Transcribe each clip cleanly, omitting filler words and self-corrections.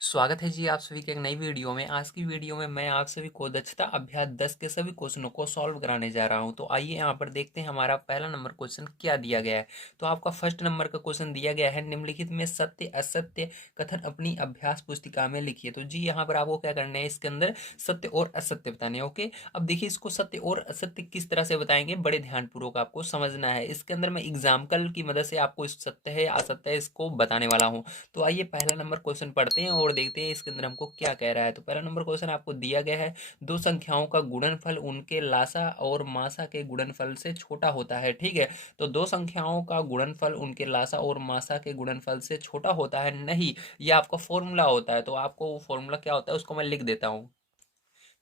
स्वागत है जी आप सभी के एक नई वीडियो में। आज की वीडियो में मैं आप सभी को दक्षता अभ्यास 10 के सभी क्वेश्चनों को सॉल्व कराने जा रहा हूं। तो आइए यहाँ पर देखते हैं हमारा पहला नंबर क्वेश्चन क्या दिया गया है। तो आपका फर्स्ट नंबर का क्वेश्चन दिया गया है, निम्नलिखित में सत्य असत्य कथन अपनी अभ्यास पुस्तिका में लिखिए। तो जी यहाँ पर आपको क्या करना है, इसके अंदर सत्य और असत्य बताने हैं। ओके, अब देखिए इसको सत्य और असत्य किस तरह से बताएंगे, बड़े ध्यानपूर्वक आपको समझना है। इसके अंदर मैं एग्जाम्पल की मदद से आपको इस सत्य है असत्य है इसको बताने वाला हूँ। तो आइए पहला नंबर क्वेश्चन पढ़ते हैं और देखते हैं इसके अंदर हमको क्या कह रहा है। तो पहला नंबर क्वेश्चन आपको दिया गया है, दो संख्याओं का गुणनफल उनके लासा और मासा के गुणनफल से छोटा होता है। ठीक है, तो दो संख्याओं का गुणनफल उनके लासा और मासा के गुणनफल से छोटा होता है नहीं, ये आपका फॉर्मूला होता है। तो आपको वो फॉर्मूला क्या होता है उसको मैं लिख देता हूँ।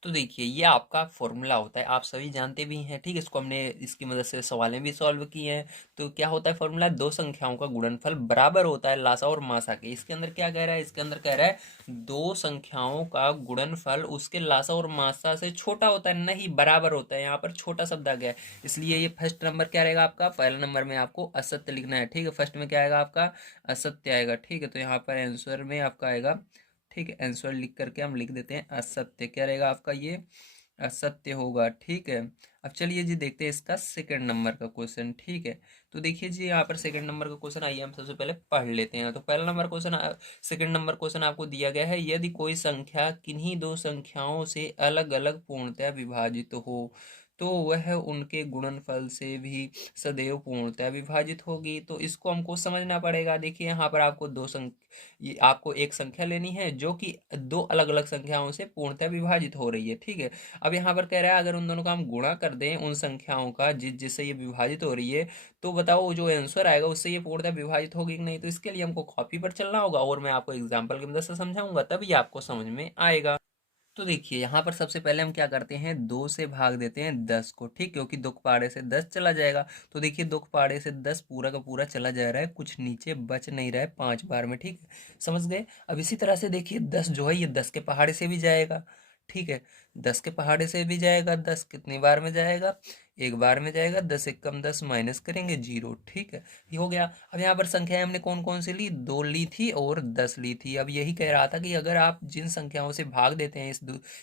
तो देखिए ये आपका फॉर्मूला होता है, आप सभी जानते भी हैं। ठीक है, इसको हमने इसकी मदद से सवालें भी सॉल्व किए हैं। तो क्या होता है फॉर्मूला, दो संख्याओं का गुणनफल बराबर होता है लासा और मासा के। इसके अंदर क्या कह रहा है, इसके अंदर कह रहा है दो संख्याओं का गुणनफल उसके लासा और मासा से छोटा होता है नहीं बराबर होता है। यहाँ पर छोटा शब्द आ गया है, इसलिए ये फर्स्ट नंबर क्या रहेगा आपका, पहला नंबर में आपको असत्य लिखना है। ठीक है, फर्स्ट में क्या आएगा आपका असत्य आएगा। ठीक है, तो यहाँ पर आंसर में आपका आएगा, ठीक है, आंसर लिख करके हम लिख देते हैं असत्य। क्या रहेगा आपका, ये असत्य होगा। ठीक है, अब चलिए जी देखते हैं इसका सेकंड नंबर का क्वेश्चन। ठीक है, तो देखिए जी यहाँ पर सेकंड नंबर का क्वेश्चन आइए हम सबसे पहले पढ़ लेते हैं। तो पहला number question, second number question आपको दिया गया है, यदि कोई संख्या किन्हीं दो संख्याओं से अलग अलग पूर्णतः विभाजित हो तो वह उनके गुणनफल से भी सदैव पूर्णतः विभाजित होगी। तो इसको हमको समझना पड़ेगा। देखिए यहाँ पर आपको ये आपको एक संख्या लेनी है जो कि दो अलग अलग संख्याओं से पूर्णतः विभाजित हो रही है। ठीक है, अब यहाँ पर कह रहा है अगर उन दोनों का हम गुणा कर दें उन संख्याओं का जिससे ये विभाजित हो रही है, तो बताओ जो आंसर आएगा उससे ये पूर्णतः विभाजित होगी कि नहीं। तो इसके लिए हमको कॉपी पर चलना होगा और मैं आपको एग्जाम्पल की मदद से समझाऊंगा, तभी आपको समझ में आएगा। तो देखिए यहाँ पर सबसे पहले हम क्या करते हैं, दो से भाग देते हैं 10 को। ठीक, क्योंकि दो के पहाड़े से 10 चला जाएगा। तो देखिए दो के पहाड़े से 10 पूरा का पूरा चला जा रहा है, कुछ नीचे बच नहीं रहा है 5 बार में। ठीक है, समझ गए। अब इसी तरह से देखिए 10 जो है ये 10 के पहाड़े से भी जाएगा। ठीक है, 10 के पहाड़े से भी जाएगा। 10 कितनी बार में जाएगा, एक बार में जाएगा। 10 एक कम 10 माइनस करेंगे 0। ठीक है, ये हो गया। अब यहाँ पर संख्याएं हमने कौन कौन सी ली, दो ली थी और 10 ली थी। अब यही कह रहा था कि अगर आप जिन संख्याओं से भाग देते हैं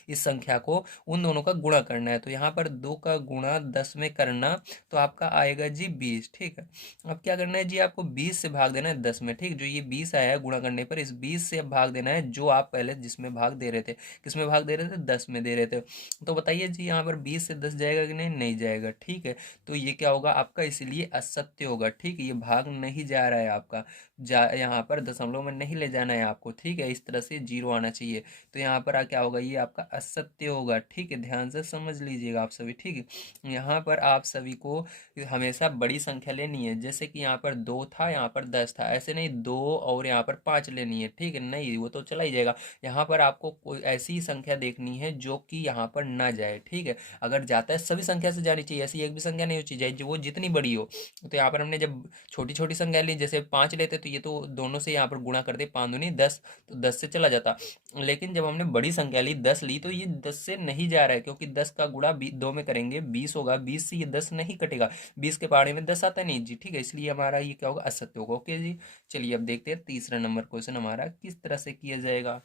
इस संख्या को, उन दोनों का गुणा करना है। तो यहाँ पर 2 का गुणा 10 में करना, तो आपका आएगा जी 20। ठीक है, अब क्या करना है जी, आपको 20 से भाग देना है 10 में। ठीक, जो ये 20 आया है गुणा करने पर, इस 20 से अब भाग देना है जो आप पहले जिसमें भाग दे रहे थे। किस में भाग दे रहे थे, 10 में दे रहे थे। तो बताइए जी यहाँ पर 20 से 10 जाएगा कि नहीं, नहीं जाएगा। ठीक है, तो ये क्या होगा आपका, इसलिए असत्य होगा। ठीक है, ये भाग नहीं जा रहा है आपका, यहाँ पर दशमलव में नहीं ले जाना है आपको। ठीक है, इस तरह से 0 आना चाहिए। तो यहाँ पर क्या होगा, ये आपका असत्य होगा। ठीक है, ध्यान से समझ लीजिएगा आप सभी। ठीक है, यहाँ पर आप सभी को हमेशा बड़ी संख्या लेनी है। जैसे कि यहाँ पर 2 था, यहाँ पर 10 था, ऐसे नहीं 2 और यहाँ पर 5 लेनी है। ठीक है, नहीं वो तो चला ही जाएगा। यहाँ पर आपको कोई ऐसी संख्या देखनी है जो कि यहाँ पर ना जाए। ठीक है, अगर जाता है सभी संख्या से जानी चाहिए, ऐसी एक भी संख्या नहीं होनी चाहिए वो जितनी बड़ी हो। तो यहाँ पर हमने जब छोटी छोटी संख्या ली, जैसे 5 लेते तो ये तो दोनों से यहाँ पर गुणा करते, 5 दूनी 10, तो 10 से चला जाता। लेकिन जब हमने बड़ी संख्या ली 10 ली, तो ये 10 से नहीं जा रहा है, क्योंकि 10 का गुणा 2 में करेंगे 20 होगा, 20 से ये 10 नहीं कटेगा। 20 के पहाड़े में 10 आता नहीं जी। ठीक है, इसलिए हमारा ये क्या होगा, असत्य होगा। ओके जी, चलिए अब देखते हैं तीसरा नंबर क्वेश्चन हमारा किस तरह से किया जाएगा।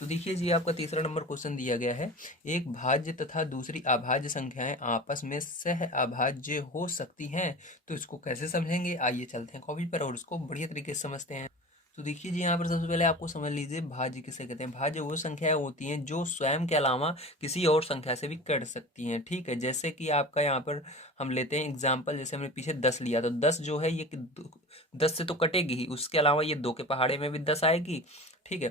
तो देखिए जी आपका तीसरा नंबर क्वेश्चन दिया गया है, एक भाज्य तथा दूसरी अभाज्य संख्याएं आपस में सह अभाज्य हो सकती हैं, तो इसको कैसे समझेंगे। आइए चलते हैं कॉपी पर और उसको बढ़िया तरीके से समझते हैं। तो देखिए जी यहाँ पर सबसे पहले आपको समझ लीजिए भाज्य किसे कहते हैं। भाज्य वो संख्याएं होती हैं जो स्वयं के अलावा किसी और संख्या से भी कट सकती हैं। ठीक है, जैसे कि आपका यहाँ पर हम लेते हैं एग्जाम्पल, जैसे हमने पीछे 10 लिया, तो 10 जो है ये 10 से तो कटेगी ही, उसके अलावा ये 2 के पहाड़े में भी 10 आएगी। ठीक है,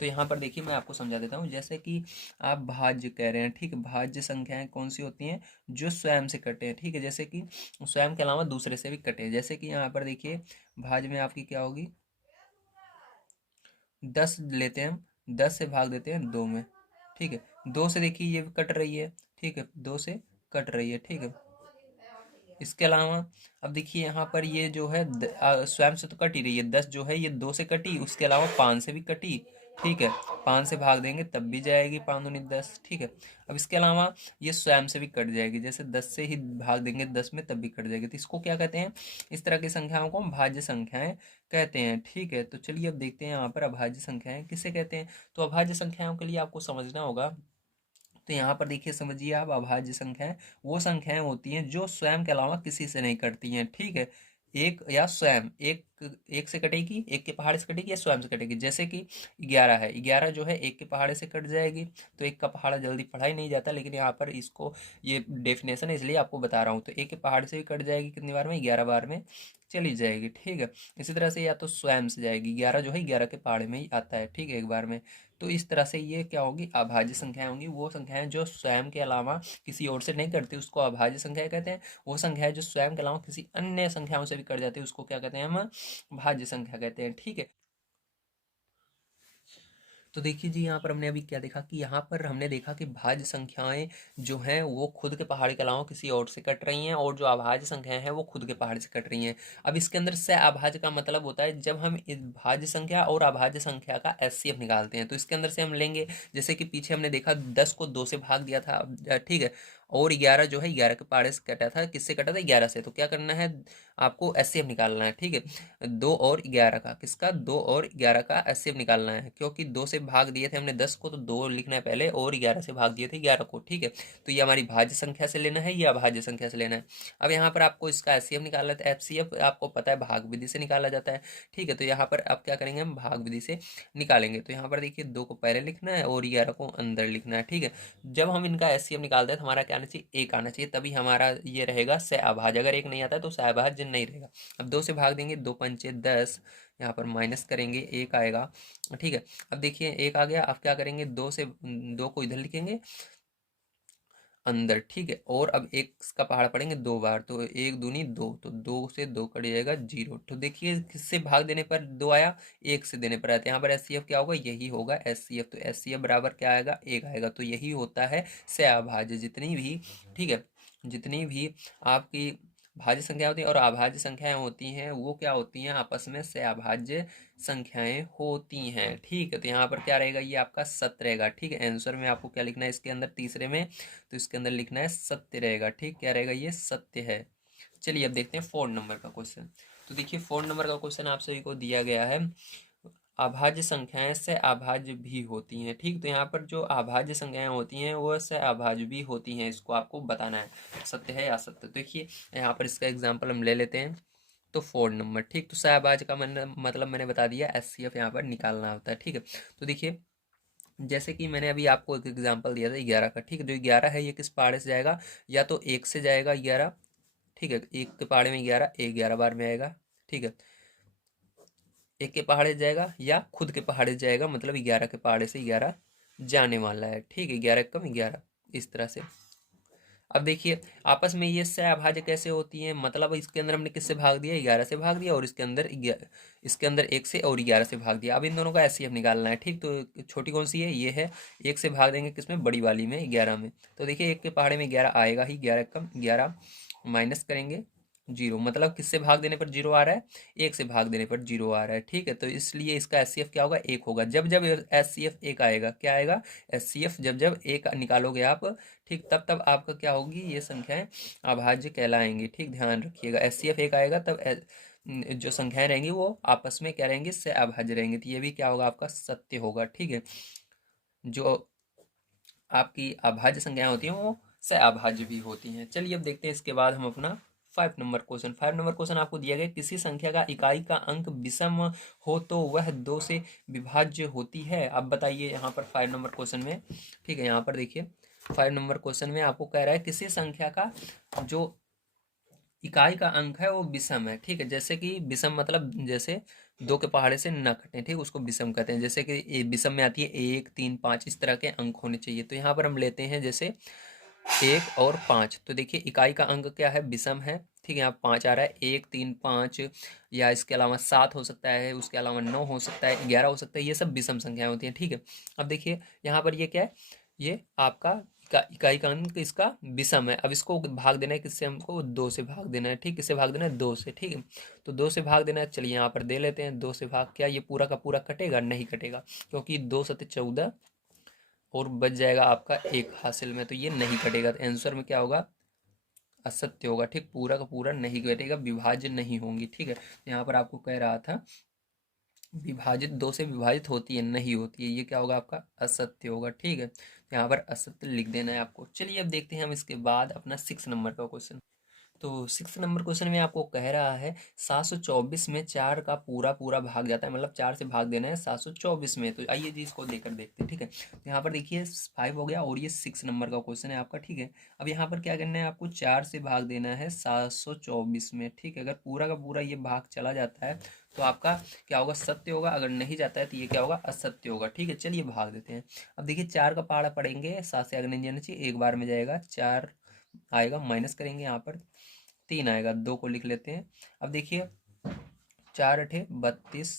तो यहाँ पर देखिए मैं आपको समझा देता हूँ। जैसे कि आप भाज्य कह रहे हैं, ठीक है, भाज्य संख्याएं कौन सी होती हैं, जो स्वयं से कटे हैं। ठीक है, जैसे कि स्वयं के अलावा दूसरे से भी कटे हैं। जैसे कि यहाँ पर देखिए भाज्य में आपकी क्या होगी, 10 लेते हैं हम, 10 से भाग देते हैं 2 में। ठीक है, 2 से देखिए ये भी कट रही है। ठीक है, 2 से कट रही है। ठीक है, इसके अलावा अब देखिए यहाँ पर ये जो है स्वयं से तो कट ही रही है, 10 जो है ये 2 से कटी, उसके अलावा 5 से भी कटी। ठीक है। 5 से भाग देंगे तब भी जाएगी, 5 दूनी 10, ठीक है। अब इसके अलावा ये स्वयं से भी कट जाएगी, जैसे 10 से ही भाग देंगे 10 में तब भी कट जाएगी, तो इसको क्या कहते हैं, इस तरह की संख्याओं को हम भाज्य संख्याएं कहते हैं, ठीक है। तो चलिए अब देखते हैं यहाँ पर अभाज्य संख्याएं किसे कहते हैं। तो अभाज्य संख्याओं के लिए आपको समझना होगा, तो यहाँ पर देखिए समझिए आप, अभाज्य संख्याएं वो संख्याएं होती हैं जो स्वयं के अलावा किसी से नहीं कटती हैं, ठीक है। एक या स्वयं, एक एक से कटेगी, एक के पहाड़े से कटेगी या स्वयं से कटेगी, जैसे कि 11 है, 11 जो है एक के पहाड़े से कट जाएगी, तो एक का पहाड़ा जल्दी पढ़ा ही नहीं जाता, लेकिन यहाँ पर इसको ये डेफिनेशन है इसलिए आपको बता रहा हूँ। तो एक के पहाड़े से भी कट जाएगी, कितनी बार में, 11 बार में चली जाएगी, ठीक है। इसी तरह से या तो स्वयं से जाएगी, 11 जो है 11 के पहाड़े में ही आता है, ठीक है, एक बार में। तो इस तरह से ये क्या होगी, अभाज्य संख्याएं होंगी, वो संख्याएं जो स्वयं के अलावा किसी और से नहीं करती उसको अभाज्य संख्या कहते हैं। वो संख्याएं जो स्वयं के अलावा किसी अन्य संख्याओं से भी कट जाती है उसको क्या कहते हैं, हम भाज्य संख्या कहते हैं, ठीक है। तो देखिए जी, यहाँ पर हमने अभी क्या देखा कि यहाँ पर हमने देखा कि भाज्य संख्याएं जो हैं वो खुद के पहाड़ के अलावा किसी और से कट रही हैं, और जो अभाज्य संख्याएं हैं वो खुद के पहाड़ से कट रही हैं। अब इसके अंदर से अभाज्य का मतलब होता है जब हम इस भाज्य संख्या और अभाज्य संख्या का एचसीएफ निकालते हैं, तो इसके अंदर से हम लेंगे, जैसे कि पीछे हमने देखा 10 को 2 से भाग दिया था, ठीक है, और 11 जो है 11 के पहाड़े से कटा था, किससे कटा था, 11 से। तो क्या करना है, आपको एचसीएफ निकालना है, ठीक है। 2 और 11 का, किसका, 2 और 11 का एचसीएफ निकालना है, क्योंकि 2 से भाग दिए थे हमने 10 को, तो 2 लिखना है पहले, और 11 से भाग दिए थे 11 को, ठीक है। तो ये हमारी भाज्य संख्या से लेना है, ये अभाज्य संख्या से लेना है। अब यहाँ पर आपको इसका एचसीएफ निकालना है, एचसीएफ आपको पता है भाग विधि से निकाला जाता है, ठीक है। तो यहाँ पर आप क्या करेंगे, हम भाग विधि से निकालेंगे। तो यहाँ पर देखिए 2 को पहले लिखना है और 11 को अंदर लिखना है, ठीक है। जब हम इनका एचसीएफ निकालते हैं तो हमारा क्या आना चाहिए, 1 आना चाहिए, तभी हमारा ये रहेगा सहअभाज्य। अगर 1 नहीं आता है तो सहअभाज्य नहीं रहेगा। अब 2 से भाग देंगे, 2 पंचे 10, यहाँ पर माइनस करेंगे, 1 आएगा, ठीक है। अब देखिए 1 आ गया, अब क्या करेंगे, 2 को इधर लिखेंगे अंदर, ठीक है। और अब 1 का पहाड़ पड़ेंगे 2 बार, तो 1 दूनी 2, तो 2 से 2 कट जाएगा 0। तो देखिए किससे भाग देने पर 2 आया, 1 से देने पर आया, तो यहाँ पर एचसीएफ क्या होगा, यही होगा एचसीएफ। तो एचसीएफ बराबर क्या आएगा, 1 आएगा। तो यही होता है सहअभाज्य। जितनी भी, ठीक है, जितनी भी आपकी भाज्य संख्या होती है और अभाज्य संख्याएं होती हैं वो क्या होती हैं, आपस में सहअभाज्य संख्याएं होती हैं, ठीक है। तो यहाँ पर क्या रहेगा, ये आपका सत्य रहेगा, ठीक है। आंसर में आपको क्या लिखना है, इसके अंदर तीसरे में, तो इसके अंदर लिखना है सत्य रहेगा, ठीक, क्या रहेगा, ये सत्य है। चलिए अब देखते हैं 4 नंबर का क्वेश्चन। तो देखिए 4 नंबर का क्वेश्चन आप सभी को दिया गया है, अभाज्य संख्याएं से अभाज्य भी होती हैं, ठीक। तो यहाँ पर जो अभाज्य संख्याएं होती हैं वो से अभाज्य भी होती हैं, इसको आपको बताना है सत्य है या असत्य। तो देखिए यहाँ पर इसका एग्जाम्पल हम ले लेते हैं। तो 4 नंबर, ठीक। तो सहअभाज्य का मतलब मैंने बता दिया, एचसीएफ यहाँ पर निकालना होता है, ठीक है। तो देखिए जैसे कि मैंने अभी आपको एक एग्जांपल दिया था 11 का, ठीक है। जो 11 है ये किस पहाड़े से जाएगा, या तो 1 से जाएगा 11, ठीक है, 1 के पहाड़े में 11, 11 बार में आएगा, ठीक है। 1 के पहाड़े से जाएगा या खुद के पहाड़े से जाएगा, मतलब 11 के पहाड़े से 11 जाने वाला है, ठीक है, 11 कम 11, इस तरह से। अब देखिए आपस में ये सहअभाज्य कैसे होती है, मतलब इसके अंदर हमने किससे भाग दिया, 11 से भाग दिया, और इसके अंदर 1 से और 11 से भाग दिया। अब इन दोनों का एचसीएफ निकालना है, ठीक। तो छोटी कौन सी है, ये है। 1 से भाग देंगे किसमें, बड़ी वाली में, 11 में। तो देखिए 1 के पहाड़े में 11 आएगा ही, 11 कम 11, माइनस करेंगे 0, मतलब किससे भाग देने पर 0 आ रहा है, 1 से भाग देने पर 0 आ रहा है, ठीक है। तो इसलिए इसका एचसीएफ क्या होगा, 1 होगा। जब जब एचसीएफ 1 आएगा, क्या आएगा, एचसीएफ जब जब 1 निकालोगे आप, ठीक, तब तब आपका क्या होगी, ये संख्याएं अभाज्य कहलाएंगी, ठीक, ध्यान रखिएगा। एचसीएफ 1 आएगा तब जो संख्याएं रहेंगी वो आपस में क्या रहेंगी, से अभाज्य रहेंगी, तो ये भी क्या होगा, आपका सत्य होगा, ठीक है। जो आपकी अभाज्य संख्याएं होती हैं वो से अभाज्य भी होती हैं। चलिए अब देखते हैं इसके बाद हम अपना 5 नंबर क्वेश्चन। 5 नंबर क्वेश्चन आपको दिया गया, किसी संख्या का इकाई का अंक विषम हो तो वह 2 से विभाज्य होती है। अब बताइए यहाँ पर 5 नंबर क्वेश्चन में, ठीक है, यहाँ पर देखिए 5 नंबर क्वेश्चन में आपको कह रहा है किसी संख्या का जो इकाई का अंक है वो विषम है, ठीक है। जैसे कि विषम मतलब जैसे 2 के पहाड़े से न कटे, ठीक, उसको विषम कहते हैं। जैसे कि विषम में आती है 1, 3, 5, इस तरह के अंक होने चाहिए। तो यहाँ पर हम लेते हैं जैसे 1 और 5, तो देखिए इकाई का अंक क्या है, विषम है, ठीक है। यहाँ 5 आ रहा है, 1, 3, 5, या इसके अलावा 7 हो सकता है, उसके अलावा 9 हो सकता है, 11 हो सकता है, ये सब विषम संख्याएं होती हैं, ठीक है। अब देखिए यहाँ पर ये क्या है, ये आपका का इकाई का अंक इसका विषम है। अब इसको भाग देना है किससे, हमको 2 से भाग देना है, ठीक, किससे भाग देना है, 2 से, ठीक है। तो 2 से भाग देना है, चलिए यहाँ पर दे लेते हैं 2 से भाग। क्या ये पूरा का पूरा कटेगा, नहीं कटेगा, क्योंकि 2 सत्ते 14 और बच जाएगा आपका 1 हासिल में, तो ये नहीं कटेगा। तो आंसर में क्या होगा, असत्य होगा, ठीक, पूरा का पूरा नहीं कटेगा, विभाज्य नहीं होंगी, ठीक है। यहाँ पर आपको कह रहा था विभाजित 2 से विभाजित होती है, नहीं होती है, ये क्या होगा आपका असत्य होगा, ठीक है। यहाँ पर असत्य लिख देना है आपको। चलिए अब देखते हैं हम इसके बाद अपना 6 नंबर का क्वेश्चन। तो 6 नंबर क्वेश्चन में आपको कह रहा है 724 में 4 का पूरा पूरा भाग जाता है, मतलब 4 से भाग देना है 724 में। तो आइए जी इसको देकर देखते हैं, ठीक है। तो यहाँ पर देखिए 5 हो गया और ये 6 नंबर का क्वेश्चन है आपका, ठीक है। अब यहाँ पर क्या करना है आपको, 4 से भाग देना है 724 में, ठीक है। अगर पूरा का पूरा ये भाग चला जाता है तो आपका क्या होगा, सत्य होगा, अगर नहीं जाता है तो ये क्या होगा, असत्य होगा, ठीक है। चलिए भाग देते हैं। अब देखिए 4 का पहाड़ा पढ़ेंगे, 7 से आगे नहीं जाना चाहिए, एक बार में जाएगा, 4 आएगा, माइनस करेंगे यहाँ पर 3 आएगा, 2 को लिख लेते हैं। अब देखिए 4 अठे 32,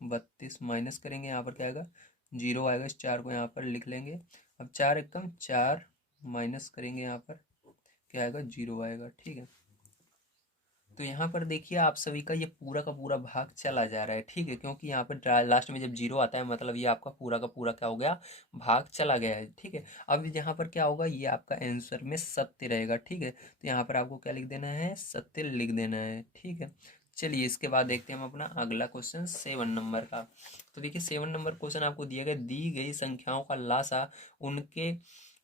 32 माइनस करेंगे, यहाँ पर क्या आएगा, 0 आएगा, इस 4 को यहाँ पर लिख लेंगे। अब 4 एकम 4 माइनस करेंगे, यहाँ पर क्या आएगा, 0 आएगा, ठीक है। तो यहाँ पर देखिए आप सभी का ये पूरा का पूरा भाग चला जा रहा है, ठीक है, क्योंकि यहाँ पर लास्ट में जब 0 आता है मतलब ये आपका पूरा का पूरा क्या हो गया, भाग चला गया है, ठीक है। अब यहाँ पर क्या होगा, ये आपका आंसर में सत्य रहेगा, ठीक है। तो यहाँ पर आपको क्या लिख देना है, सत्य लिख देना है, ठीक है। चलिए इसके बाद देखते हैं हम अपना अगला क्वेश्चन 7 नंबर का। तो देखिए 7 नंबर क्वेश्चन आपको दिया गया, दी गई संख्याओं का लासा उनके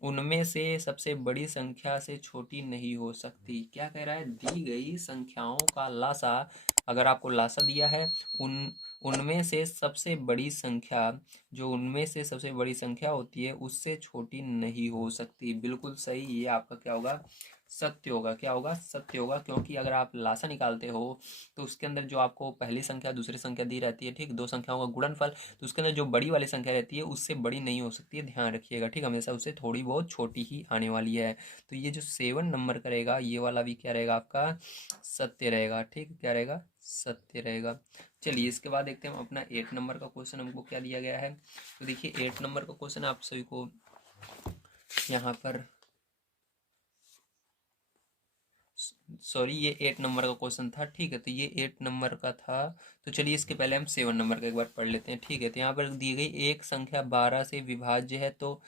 उनमें से सबसे बड़ी संख्या से छोटी नहीं हो सकती। क्या कह रहा है, दी गई संख्याओं का लासा, अगर आपको लासा दिया है उन उनमें से सबसे बड़ी संख्या, जो उनमें से सबसे बड़ी संख्या होती है उससे छोटी नहीं हो सकती। बिल्कुल सही, ये आपका क्या होगा, सत्य होगा, क्या होगा, सत्य होगा, क्योंकि अगर आप लासा निकालते हो तो उसके अंदर जो आपको पहली संख्या दूसरी संख्या दी रहती है, ठीक, 2 संख्याओं का गुणनफल, तो उसके अंदर जो बड़ी वाली संख्या रहती है उससे बड़ी नहीं हो सकती है, ध्यान रखिएगा, ठीक, हमेशा उससे थोड़ी बहुत छोटी ही आने वाली है। तो ये जो 7 नंबर का रहेगा ये वाला भी क्या रहेगा आपका, सत्य रहेगा, ठीक, क्या रहेगा, सत्य रहेगा। चलिए इसके बाद देखते हैं हम अपना 8 नंबर का क्वेश्चन, हमको क्या दिया गया है। तो देखिए 8 नंबर का क्वेश्चन आप सभी को यहाँ पर, सॉरी ये 8 नंबर का क्वेश्चन था, ठीक है। तो ये 8 नंबर का था। तो चलिए इसके पहले हम 7 नंबर का एक बार पढ़ लेते हैं, ठीक है। तो यहाँ पर दी गई एक संख्या 12 से विभाज्य है तो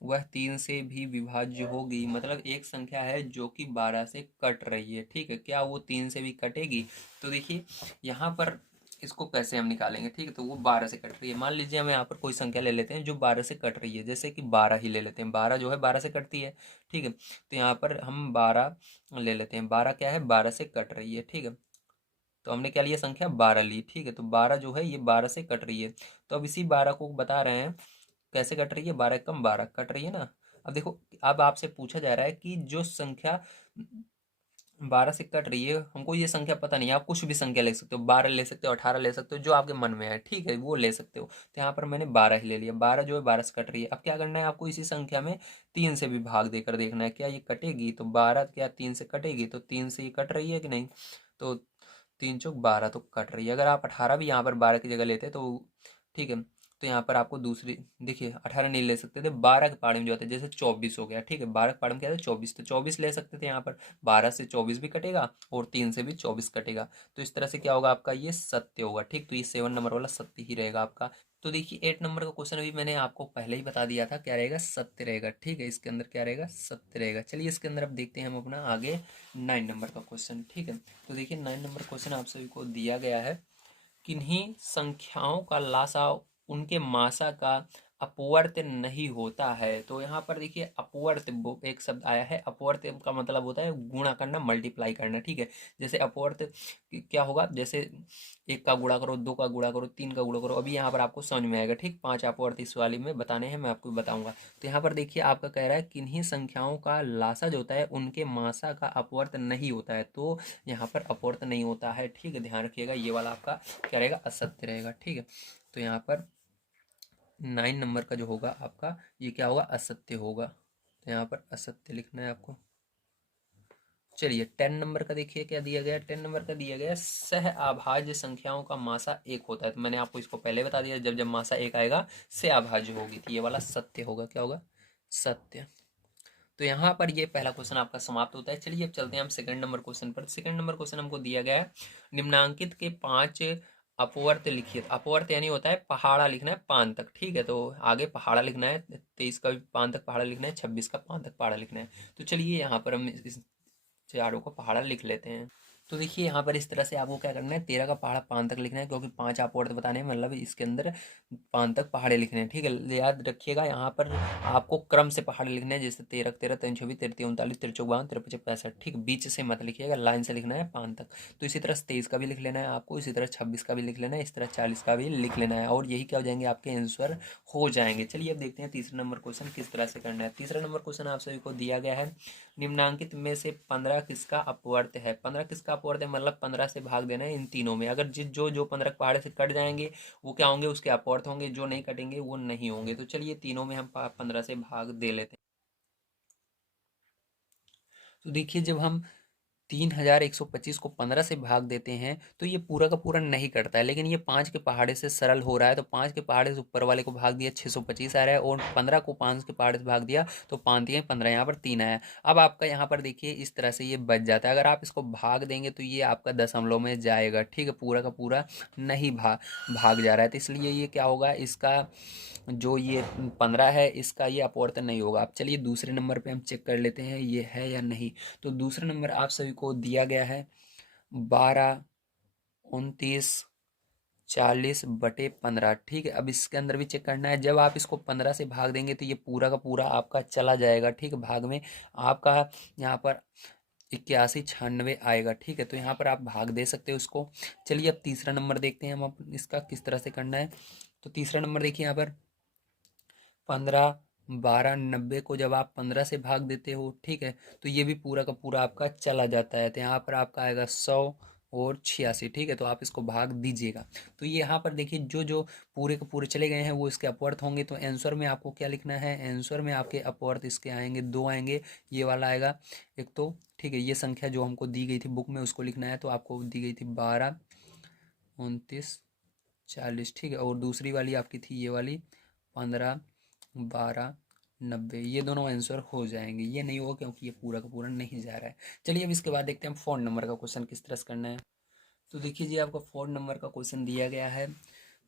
वह 3 से भी विभाज्य होगी। मतलब एक संख्या है जो कि 12 से कट रही है, ठीक है, क्या वो 3 से भी कटेगी। तो देखिए यहाँ पर इसको कैसे हम निकालेंगे, ठीक है। तो वो 12 से कट रही है, मान लीजिए हम यहाँ पर कोई संख्या ले लेते हैं जो 12 से कट रही है, जैसे कि 12 ही ले लेते हैं, 12 जो है 12 से कटती है, ठीक है। तो यहाँ पर हम 12 ले लेते हैं, 12 क्या है, 12 से कट रही है, ठीक है। तो हमने क्या लिया, संख्या 12 ली, ठीक है। तो 12 जो है ये 12 से कट रही है। तो अब इसी 12 को बता रहे हैं कैसे कट रही है, 12 कम 12 कट रही है ना। अब देखो, अब आपसे पूछा जा रहा है कि जो संख्या 12 से कट रही है, हमको ये संख्या पता नहीं है, आप कुछ भी संख्या ले सकते हो, 12 ले सकते हो, 18 ले सकते हो, जो आपके मन में है, ठीक है, वो ले सकते हो। तो यहाँ पर मैंने 12 ही ले लिया, 12 जो है 12 से कट रही है। अब क्या करना है आपको, इसी संख्या में 3 से भी भाग देकर देखना है, क्या ये कटेगी। तो 12 क्या 3 से कटेगी, तो 3 से ये कट रही है कि नहीं, तो 3 चौक 12 तो कट रही है। अगर आप 18 भी यहाँ पर 12 की जगह लेते तो ठीक है। तो यहाँ पर आपको दूसरी, देखिए 18 नहीं ले सकते थे, 12 के पाड़े में जो होता है, जैसे 24 हो गया, ठीक है, 12 के पाड़े में क्या था 24, तो 24 ले सकते थे यहाँ पर, 12 से 24 भी कटेगा और 3 से भी 24 कटेगा। तो इस तरह से क्या होगा आपका, ये सत्य होगा, ठीक। तो ये 7 नंबर वाला सत्य ही रहेगा आपका। तो देखिए 8 नंबर का क्वेश्चन अभी मैंने आपको पहले ही बता दिया था, क्या रहेगा, सत्य रहेगा, ठीक है। इसके अंदर क्या रहेगा, सत्य रहेगा। चलिए इसके अंदर अब देखते हैं हम अपना आगे 9 नंबर का क्वेश्चन, ठीक है। तो देखिए 9 नंबर क्वेश्चन आप सभी को दिया गया है, किन्हीं संख्याओं का लासा उनके मासा का अपवर्त्य नहीं होता है। तो यहाँ पर देखिए अपवर्त्य एक शब्द आया है, अपवर्त्य का मतलब होता है गुणा करना, मल्टीप्लाई करना, ठीक है। जैसे अपवर्त्य क्या होगा, जैसे 1 का गुणा करो, 2 का गुणा करो, 3 का गुणा करो, अभी यहाँ पर आपको समझ में आएगा, ठीक। 5 अपवर्त्य इस वाली में बताने हैं, मैं आपको बताऊंगा। तो यहाँ पर देखिए आपका कह रहा है किन्हीं संख्याओं का लासा जो होता है उनके मासा का अपवर्त्य नहीं होता है, तो यहाँ पर अपवर्त्य नहीं होता है, ठीक है, ध्यान रखिएगा। ये वाला आपका क्या रहेगा, असत्य रहेगा, ठीक है। तो यहाँ पर 9 नंबर का जो होगा आपका, ये क्या होगा, असत्य होगा। तो यहाँ पर असत्य लिखना है आपको। चलिए 10 नंबर का देखिए क्या दिया गया, 10 नंबर का दिया गया सह अभाज्य संख्याओं का मासा 1 होता है। तो मैंने आपको इसको पहले बता दिया, जब जब मासा 1 आएगा से अभाज्य होगी, तो ये वाला सत्य होगा, क्या होगा, सत्य। तो यहाँ पर ये पहला क्वेश्चन आपका समाप्त होता है। चलिए अब चलते हैं हम सेकंड नंबर क्वेश्चन पर। सेकंड नंबर क्वेश्चन हमको दिया गया है, निम्नांकित के 5 अपवर्त लिखिए। अपवर्त यानी होता है पहाड़ा लिखना है पान तक, ठीक है। तो आगे पहाड़ा लिखना है, 23 का भी पान तक पहाड़ा लिखना है, 26 का पान तक पहाड़ा लिखना है। तो चलिए यहाँ पर हम इस चारों को पहाड़ा लिख लेते हैं। तो देखिए यहाँ पर इस तरह से आपको क्या करना है, 13 का पहाड़ा पान तक लिखना है, क्योंकि 5 आप और बताने हैं, मतलब इसके अंदर पान तक पहाड़े लिखने हैं, ठीक है। याद रखिएगा यहाँ पर आपको क्रम से पहाड़े लिखने हैं, जैसे 13 13 3 24 33 39 43 52 53 65, ठीक। बीच से मत लिखिएगा, लाइन से लिखना है पान तक। तो इसी तरह 23 का भी लिख लेना है आपको, इसी तरह 26 का भी लिख लेना है, इस तरह 40 का भी लिख लेना है, और यही क्या हो जाएंगे, आपके आंसर हो जाएंगे। चलिए अब देखते हैं तीसरा नंबर क्वेश्चन किस तरह से करना है। तीसरा नंबर क्वेश्चन आप सभी को दिया गया है, निम्नांकित में से 15 किसका अपवर्त है। 15 किसका अपवर्त है, मतलब 15 से भाग देना है इन तीनों में। अगर जिस जो जो 15 पहाड़े से कट जाएंगे वो क्या होंगे, उसके अपवर्त होंगे, जो नहीं कटेंगे वो नहीं होंगे। तो चलिए तीनों में हम 15 से भाग दे लेते हैं। तो देखिए जब हम 3125 को 15 से भाग देते हैं तो ये पूरा का पूरा नहीं कटता है, लेकिन ये 5 के पहाड़े से सरल हो रहा है। तो 5 के पहाड़े से ऊपर वाले को भाग दिया 625 आ रहा है, और 15 को 5 के पहाड़े से भाग दिया तो 5 दिए 15, यहाँ पर 3 आया। अब आपका यहाँ पर देखिए इस तरह से ये बच जाता है। अगर आप इसको भाग देंगे तो ये आपका दशमलव में जाएगा, ठीक है, पूरा का पूरा नहीं भाग जा रहा है। तो इसलिए ये क्या होगा, इसका जो ये 15 है इसका ये अपवर्तन नहीं होगा। अब चलिए दूसरे नंबर पे हम चेक कर लेते हैं ये है या नहीं। तो दूसरा नंबर आप सभी को दिया गया है 12 29 40/15, ठीक है। अब इसके अंदर भी चेक करना है, जब आप इसको 15 से भाग देंगे तो ये पूरा का पूरा आपका चला जाएगा, ठीक है, भाग में आपका यहाँ पर 81 96 आएगा, ठीक है। तो यहाँ पर आप भाग दे सकते हो उसको। चलिए अब तीसरा नंबर देखते हैं हम इसका किस तरह से करना है। तो तीसरा नंबर देखिए यहाँ पर 15 12 90 को जब आप 15 से भाग देते हो, ठीक है, तो ये भी पूरा का पूरा आपका चला जाता है। तो यहाँ पर आपका आएगा 100 और 86, ठीक है। तो आप इसको भाग दीजिएगा। तो ये यहाँ पर देखिए जो जो पूरे के पूरे चले गए हैं वो इसके अपवर्थ होंगे। तो आंसर में आपको क्या लिखना है, आंसर में आपके अपवर्थ इसके आएंगे 2 आएंगे, ये वाला आएगा एक, तो ठीक है। ये संख्या जो हमको दी गई थी बुक में उसको लिखना है, तो आपको दी गई थी 12 29 40, ठीक है। और दूसरी वाली आपकी थी ये वाली 15 12 90, ये दोनों आंसर हो जाएंगे। ये नहीं होगा क्योंकि ये पूरा का पूरा नहीं जा रहा है। चलिए अब इसके बाद देखते हैं हम फोन नंबर का क्वेश्चन किस तरह से करना है। तो देखिए जी आपका फोन नंबर का क्वेश्चन दिया गया है,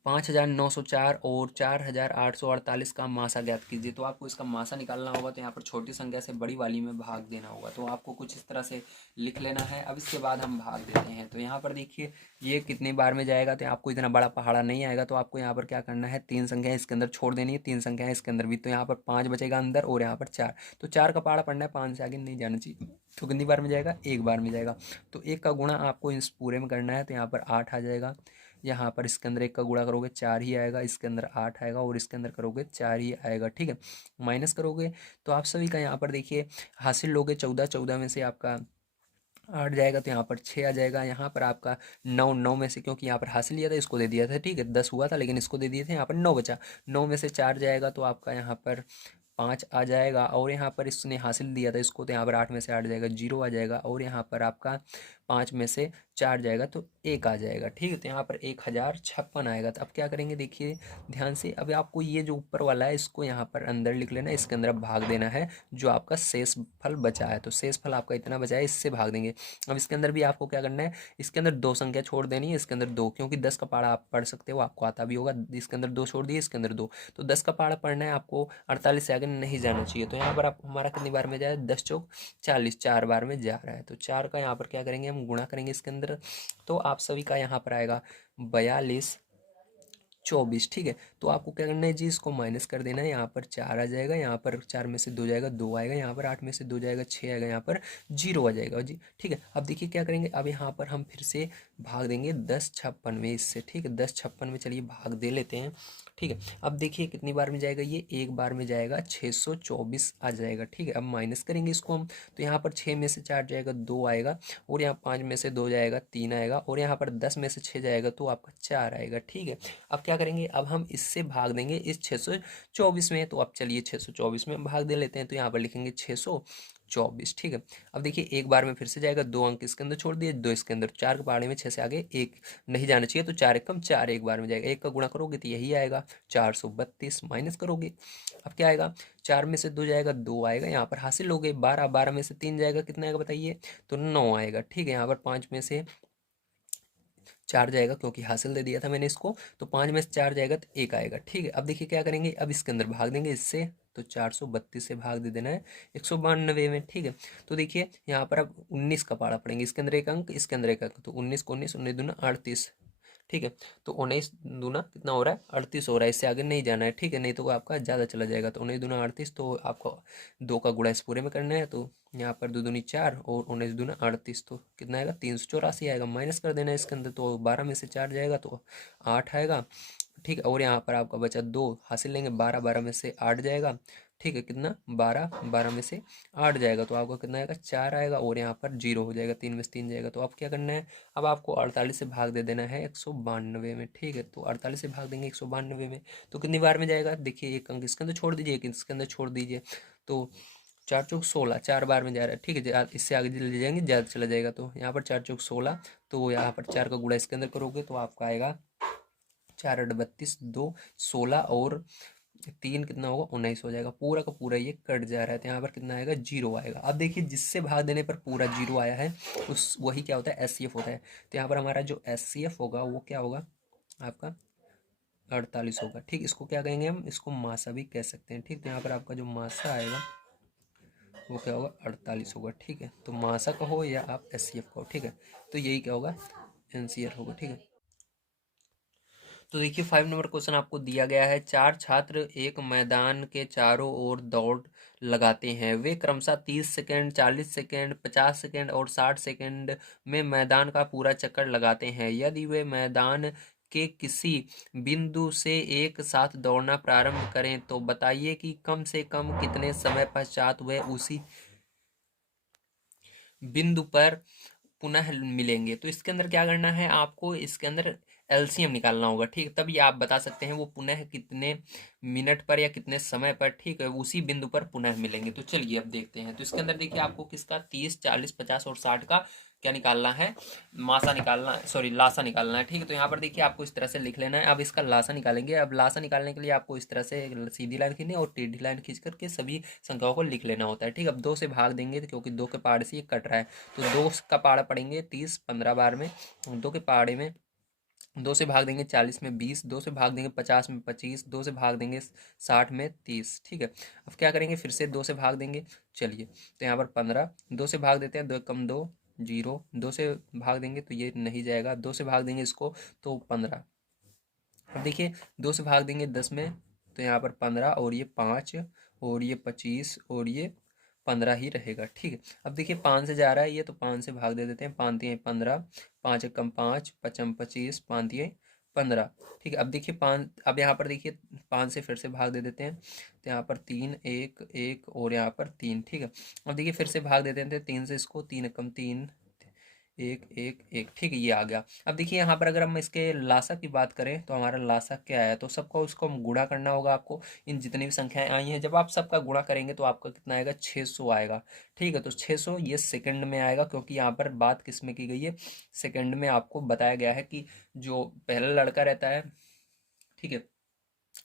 5904 और 4848 का मासा ज्ञात कीजिए। तो आपको इसका मासा निकालना होगा, तो यहाँ पर छोटी संख्या से बड़ी वाली में भाग देना होगा। तो आपको कुछ इस तरह से लिख लेना है। अब इसके बाद हम भाग देते हैं। तो यहाँ पर देखिए ये कितनी बार में जाएगा, तो आपको इतना बड़ा पहाड़ा नहीं आएगा। तो आपको यहाँ पर क्या करना है, 3 संख्याएं इसके अंदर छोड़ देनी है, 3 संख्याएं इसके अंदर भी। तो यहाँ पर 5 बचेगा अंदर और यहाँ पर 4। तो 4 का पहाड़ा पढ़ना है, 5 से आगे नहीं जाना चाहिए। तो कितनी बार में जाएगा, एक बार में जाएगा। तो 1 का गुणा आपको इस पूरे में करना है, तो यहाँ पर 8 आ जाएगा। यहाँ पर इसके अंदर 1 का गुणा करोगे 4 ही आएगा, इसके अंदर 8 आएगा, और इसके अंदर करोगे 4 ही आएगा, ठीक है। माइनस करोगे तो आप सभी का यहाँ पर देखिए हासिल लोगे 14, 14 में से आपका 8 जाएगा, तो यहाँ पर 6 आ जाएगा। यहाँ पर आपका 9, 9 में से, क्योंकि यहाँ पर हासिल लिया था इसको दे दिया था, ठीक है, 10 हुआ था लेकिन इसको दे दिए थे, यहाँ पर 9 बचा। 9 में से 4 जाएगा तो आपका यहाँ पर 5 आ जाएगा। और यहाँ पर इसने हासिल दिया था इसको, तो यहाँ पर 8 में से 8 जाएगा, 0 आ जाएगा। और यहाँ पर आपका 5 में से 4 जाएगा तो 1 आ जाएगा, ठीक है। तो यहाँ पर 1056 आएगा। तो अब क्या करेंगे देखिए ध्यान से, अब आपको ये जो ऊपर वाला है इसको यहाँ पर अंदर लिख लेना है, इसके अंदर भाग देना है जो आपका शेष फल बचा है। तो शेष फल आपका इतना बचा है, इससे भाग देंगे। अब इसके अंदर भी आपको क्या करना है, इसके अंदर 2 संख्या छोड़ देनी है, इसके अंदर 2, क्योंकि 10 का पहाड़ा आप पढ़ सकते हो, आपको आता भी होगा। इसके अंदर 2 छोड़ दिए, इसके अंदर 2, तो 10 का पहाड़ा पढ़ना है आपको, 48 से आगे नहीं जाना चाहिए। तो यहाँ पर आप हमारा कितनी बार में जाए, 10 चौक 40, 4 बार में जा रहा है। तो 4 का यहाँ पर क्या करेंगे, हम गुणा करेंगे इसके अंदर। तो आप सभी का यहाँ पर आएगा 42 24, ठीक है। तो आपको क्या करना है जी, इसको माइनस कर देना है। यहाँ पर 4 आ जाएगा, यहाँ पर 4 में से 2 जाएगा, 2 आएगा, यहाँ पर 8 में से 2 जाएगा, 6 आएगा, यहाँ पर 0 आ जाएगा जी, ठीक है। अब देखिए क्या करेंगे, अब यहाँ पर हम फिर से भाग देंगे 1056 में इससे, ठीक है। 1056 में चलिए भाग दे लेते हैं, ठीक है। अब देखिए कितनी बार में जाएगा, ये एक बार में जाएगा, 624 आ जाएगा, ठीक है। अब माइनस करेंगे इसको हम, तो यहाँ पर 6 में से 4 जाएगा, 2 आएगा, और यहाँ 5 में से 2 जाएगा, 3 आएगा, और यहाँ पर 10 में से 6 जाएगा तो आपका 4 आएगा, ठीक है। अब क्या करेंगे, अब हम इससे भाग देंगे इस 624 में। तो अब चलिए 624 में भाग दे लेते हैं। तो यहाँ पर लिखेंगे 624 24, ठीक है। अब देखिए एक बार में फिर से जाएगा, 2 अंक इसके अंदर छोड़ दिए, 2 इसके अंदर, 4 के पहाड़े में 6 से आगे 1 नहीं जाना चाहिए, तो 4 एकम 4 एक बार में जाएगा, 1 का गुणा करोगे तो यही आएगा 432, माइनस करोगे अब क्या आएगा, 4 में से 2 जाएगा, 2 आएगा, यहाँ पर हासिल हो गए 12, 12 में से 3 जाएगा, कितना आएगा बताइए, तो 9 आएगा, ठीक है। यहाँ पर 5 में से 4 जाएगा, क्योंकि हासिल दे दिया था मैंने इसको, तो 5 में से 4 जाएगा तो 1 आएगा, ठीक है। अब देखिए क्या करेंगे, अब इसके अंदर भाग देंगे इससे, तो 432 से भाग दे देना है 192 में, ठीक है। तो देखिए यहाँ पर अब 19 का पाड़ा पड़ेंगे, इसके अंदर एक अंक, इसके अंदर एक अंक, तो 19 को 19, 19 दूना 38, ठीक है। तो 19 दूना कितना हो रहा है, 38 हो रहा है, इससे आगे नहीं जाना है, ठीक है, नहीं तो आपका ज़्यादा चला जाएगा। तो 19 दूना 38, तो आपको 2 का गुणा इस पूरे में करना है, तो यहाँ पर 2 दूनी 4 और 19 दूना 38, तो कितना आएगा 384 आएगा, माइनस कर देना है इसके अंदर, तो 12 में से 4 जाएगा तो 8 आएगा, ठीक है। और यहाँ पर आपका बचा 2, हासिल लेंगे 12, 12 में से 8 जाएगा, ठीक है, कितना 12, 12 में से 8 जाएगा, तो आपका कितना आएगा 4 आएगा, और यहाँ पर 0 हो जाएगा, 3 में से 3 जाएगा, तो अब क्या करना है, अब आपको 48 से भाग दे देना है 192 में, ठीक है। तो 48 से भाग देंगे 192 में, तो कितनी बार में जाएगा, देखिए एक अंक इसके अंदर छोड़ दीजिए, एक इसके अंदर छोड़ दीजिए, तो 4 चौक 16, 4 बार में जा रहा है, ठीक है। इससे आगे ले जाएंगे ज़्यादा चला जाएगा, तो यहाँ पर 4 चौक 16, तो यहाँ पर 4 का गुणा इसके अंदर करोगे तो आपका आएगा 4 8 32, 2 16 और 3 कितना होगा 19 हो जाएगा, पूरा का पूरा ये कट जा रहा है, तो यहाँ पर कितना आएगा 0 आएगा। अब देखिए जिससे भाग देने पर पूरा 0 आया है उस वही क्या होता है, एचसीएफ होता है। तो यहाँ पर हमारा जो एचसीएफ होगा वो क्या होगा आपका 48 होगा, ठीक। इसको क्या कहेंगे हम, इसको मासा भी कह सकते हैं, ठीक। तो यहाँ पर आपका जो मासा आएगा वो क्या होगा 48 होगा, ठीक है। तो मासा कहो या आप एचसीएफ कहो, ठीक है। तो यही क्या होगा एनसीआर होगा, ठीक है। तो देखिए 5 नंबर क्वेश्चन आपको दिया गया है, 4 छात्र एक मैदान के चारों ओर दौड़ लगाते हैं, वे क्रमशः 30 सेकेंड, 40 सेकेंड, 50 सेकेंड और 60 सेकेंड में मैदान का पूरा चक्कर लगाते हैं। यदि वे मैदान के किसी बिंदु से एक साथ दौड़ना प्रारंभ करें तो बताइए कि कम से कम कितने समय पश्चात वे उसी बिंदु पर पुनः मिलेंगे। तो इसके अंदर क्या करना है आपको, इसके अंदर एलसीएम निकालना होगा, ठीक। तभी आप बता सकते हैं वो पुनः कितने मिनट पर या कितने समय पर, ठीक है, उसी बिंदु पर पुनः मिलेंगे। तो चलिए अब देखते हैं। तो इसके अंदर देखिए आपको किसका 30 40 50 और 60 का क्या निकालना है, मासा निकालना है, सॉरी लासा निकालना है, ठीक है। तो यहाँ पर देखिए आपको इस तरह से लिख लेना है। अब इसका लासा निकालेंगे। अब लासा निकालने के लिए आपको इस तरह से सीधी लाइन खींचनी है और टेढ़ी लाइन खींच करके सभी संख्याओं को लिख लेना होता है, ठीक है। अब 2 से भाग देंगे तो क्योंकि 2 के पहाड़े से ये कट रहा है, तो 2 का पहाड़ा पड़ेंगे 30 15 बार में, 2 के पहाड़े में 2 से भाग देंगे 40 में 20, 2 से भाग देंगे 50 में 25, 2 से भाग देंगे 60 में 30, ठीक है। अब क्या करेंगे, फिर से 2 से भाग देंगे, चलिए। तो यहाँ पर 15, 2 से भाग देते हैं, 2 कम 2 0, 2 से भाग देंगे तो ये नहीं जाएगा, 2 से भाग देंगे इसको तो 15। अब देखिए 2 से भाग देंगे 10 में, तो यहाँ पर 15 और ये 5 और ये 25 और ये 15 ही रहेगा, ठीक है। अब देखिए 5 से जा रहा है ये, तो 5 से भाग दे देते हैं, 5 दिए 15, 5 एकम 5, 5 25, 5 दिए 15, ठीक है। अब देखिए 5, अब यहाँ पर देखिए 5 से फिर से भाग दे देते हैं, तो यहाँ पर 3 1 1 और यहाँ पर 3, ठीक है। अब देखिए फिर से भाग दे देते हैं 3 से इसको, 3 एकम 3, 1 1 1, ठीक है, ये आ गया। अब देखिए यहाँ पर अगर हम इसके लासा की बात करें तो हमारा लासा क्या है, तो सबको उसको हम गुणा करना होगा आपको, इन जितनी भी संख्याएं आई हैं जब आप सबका गुणा करेंगे तो आपका कितना आएगा 600 आएगा, ठीक है। तो 600 ये सेकंड में आएगा, क्योंकि यहाँ पर बात किस में की गई है, सेकंड में आपको बताया गया है कि जो पहला लड़का रहता है, ठीक है,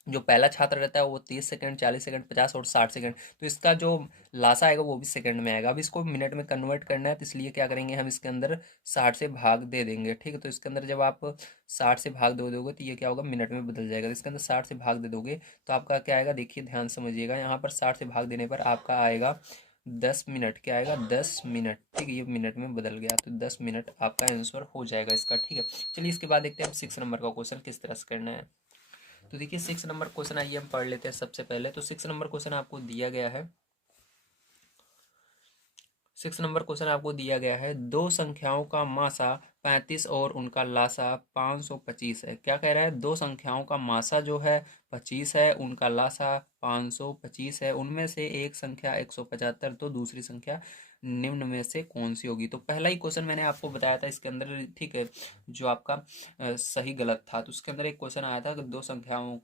जो पहला छात्र रहता है वो 30 सेकंड 40 सेकंड 50 और 60 सेकंड, तो इसका जो लासा आएगा वो भी सेकंड में आएगा। अब इसको मिनट में कन्वर्ट करना है, तो इसलिए क्या करेंगे हम इसके अंदर 60 से भाग दे देंगे, ठीक है। तो इसके अंदर जब आप 60 से भाग दे दोगे तो ये क्या होगा मिनट में बदल जाएगा, तो इसके अंदर 60 से भाग दे दोगे तो आपका क्या आएगा, देखिए ध्यान समझिएगा, यहाँ पर 60 से भाग देने पर आपका आएगा 10 मिनट, क्या आएगा 10 मिनट, ठीक है, ये मिनट में बदल गया, तो 10 मिनट आपका आंसर हो जाएगा इसका, ठीक है। चलिए इसके बाद देखते हैं हम 6 नंबर का क्वेश्चन किस तरह से करना है। तो देखिए 6 नंबर क्वेश्चन आइए हम पढ़ लेते हैं सबसे पहले। तो 6 नंबर क्वेश्चन आपको दिया गया है, 6 नंबर क्वेश्चन आपको दिया गया है, दो संख्याओं का मासा 35 और उनका लासा 525 है। क्या कह रहा है, दो संख्याओं का मासा जो है 25 है, उनका लासा 525 है, उनमें से एक संख्या 175 तो दूसरी संख्या निम्न में से कौन सी होगी। तो पहला ही क्वेश्चन मैंने आपको बताया था इसके अंदर, ठीक है, जो आपका सही गलत था। तो उसके अंदर एक क्वेश्चन आया था कि दो संख्याओं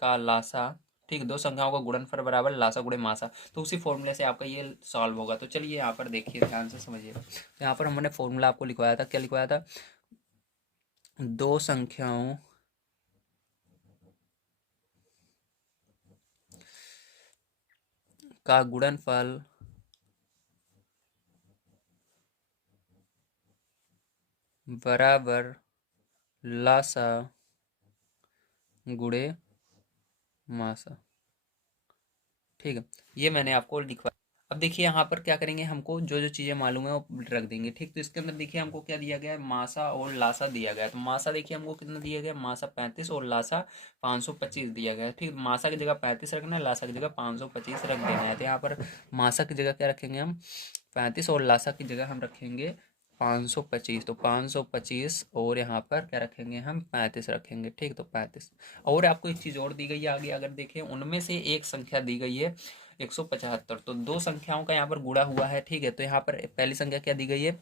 का लासा, ठीक है, दो संख्याओं का गुणनफल बराबर लासा गुणे मासा। तो उसी फॉर्मूले से आपका ये सॉल्व होगा। तो चलिए यहाँ पर देखिए, ध्यान से समझिएगा। तो यहाँ पर हमने फॉर्मूला आपको लिखवाया था, क्या लिखवाया था? दो संख्याओं का गुणनफल बराबर लासा गुणे मासा। ठीक है, ये मैंने आपको लिखवा। अब देखिए यहाँ पर क्या करेंगे, हमको जो जो चीज़ें मालूम है वो रख देंगे। ठीक, तो इसके अंदर देखिए हमको क्या दिया गया है, मासा और लासा दिया गया है। तो मासा देखिए हमको कितना दिया गया है, मासा 35 और लासा 525 दिया गया है। ठीक, मासा की जगह 35 रखना है, लासा की जगह 525 रख देना है। तो यहाँ पर मासा की जगह क्या रखेंगे हम, 35, और लासा की जगह हम रखेंगे 525। तो 525 और यहाँ पर क्या रखेंगे हम, 35 रखेंगे। ठीक, तो 35। और आपको एक चीज़ और दी गई है आगे, अगर देखें उनमें से एक संख्या दी गई है 175। तो दो संख्याओं का यहाँ पर गुणा हुआ है। ठीक है, तो यहाँ पर पहली संख्या क्या दी गई है,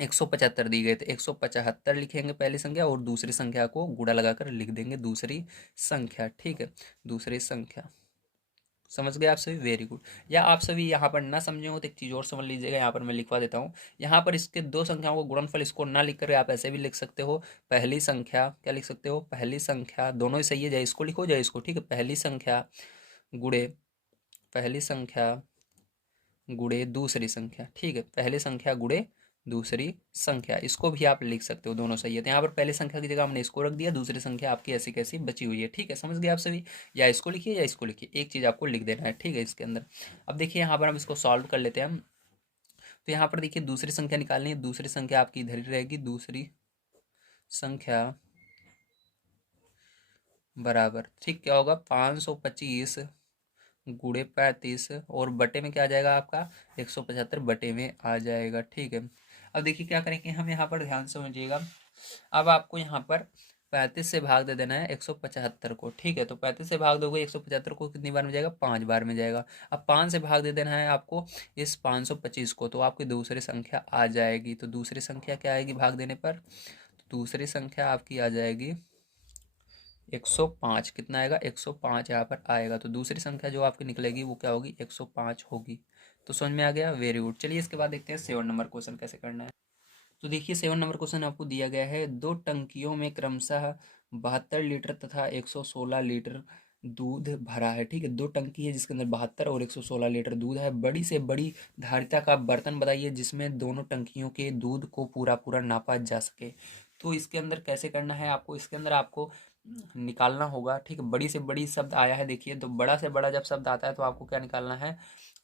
175 दी गई। तो 175 लिखेंगे पहली संख्या, और दूसरी संख्या को गुणा लगाकर लिख देंगे दूसरी संख्या। ठीक है, दूसरी संख्या। समझ गए आप सभी, वेरी गुड। या आप सभी यहाँ पर ना समझे हो तो एक चीज़ और समझ लीजिएगा, यहाँ पर मैं लिखवा देता हूँ। यहाँ पर इसके दो संख्याओं को गुणनफल इसको ना लिख कर आप ऐसे भी लिख सकते हो, पहली संख्या, क्या लिख सकते हो, पहली संख्या, दोनों ही सही है, चाहे इसको लिखो चाहे इसको। ठीक है, पहली संख्या गुणे, पहली संख्या गुणे दूसरी संख्या। ठीक है, पहली संख्या गुणे दूसरी संख्या, इसको भी आप लिख सकते हो, दोनों सही है। तो यहाँ पर पहली संख्या की जगह हमने इसको रख दिया, दूसरी संख्या आपकी ऐसी कैसी बची हुई है। ठीक है, समझ गए आप सभी। या इसको लिखिए या इसको लिखिए, एक चीज़ आपको लिख देना है। ठीक है, इसके अंदर अब देखिए यहाँ पर हम इसको सॉल्व कर लेते हैं हम। तो यहाँ पर देखिए दूसरी संख्या निकालनी है, दूसरी संख्या आपकी इधर ही रहेगी, दूसरी संख्या बराबर, ठीक, क्या होगा, 525 गुणे 35, और बटे में क्या आ जाएगा आपका, 175 बटे में आ जाएगा। ठीक है, अब देखिए क्या करेंगे हम, यहाँ पर ध्यान से समझिएगा। अब आपको यहाँ पर 35 से भाग दे देना है 175 को। ठीक है, तो 35 से भाग दोगे 175 को, कितनी बार में जाएगा, 5 बार में जाएगा। अब 5 से भाग दे देना है आपको इस 525 को, तो आपकी दूसरी संख्या आ जाएगी। तो दूसरी संख्या क्या आएगी भाग देने पर, तो दूसरी संख्या आपकी आ जाएगी 105। कितना आएगा, 105 यहाँ पर आएगा। तो दूसरी संख्या जो आपकी निकलेगी वो क्या होगी, 105 होगी। तो समझ में आ गया, वेरी गुड। चलिए इसके बाद देखते हैं 7 नंबर क्वेश्चन कैसे करना है। तो देखिए 7 नंबर क्वेश्चन आपको दिया गया है, दो टंकियों में क्रमशः 72 लीटर तथा 116 लीटर दूध भरा है। ठीक है, दो टंकी है जिसके अंदर 72 और 116 लीटर दूध है। बड़ी से बड़ी धारिता का बर्तन बताइए जिसमें दोनों टंकियों के दूध को पूरा पूरा नापा जा सके। तो इसके अंदर कैसे करना है आपको, इसके अंदर आपको निकालना होगा। ठीक है, बड़ी से बड़ी शब्द आया है देखिए, तो बड़ा से बड़ा जब शब्द आता है तो आपको क्या निकालना है,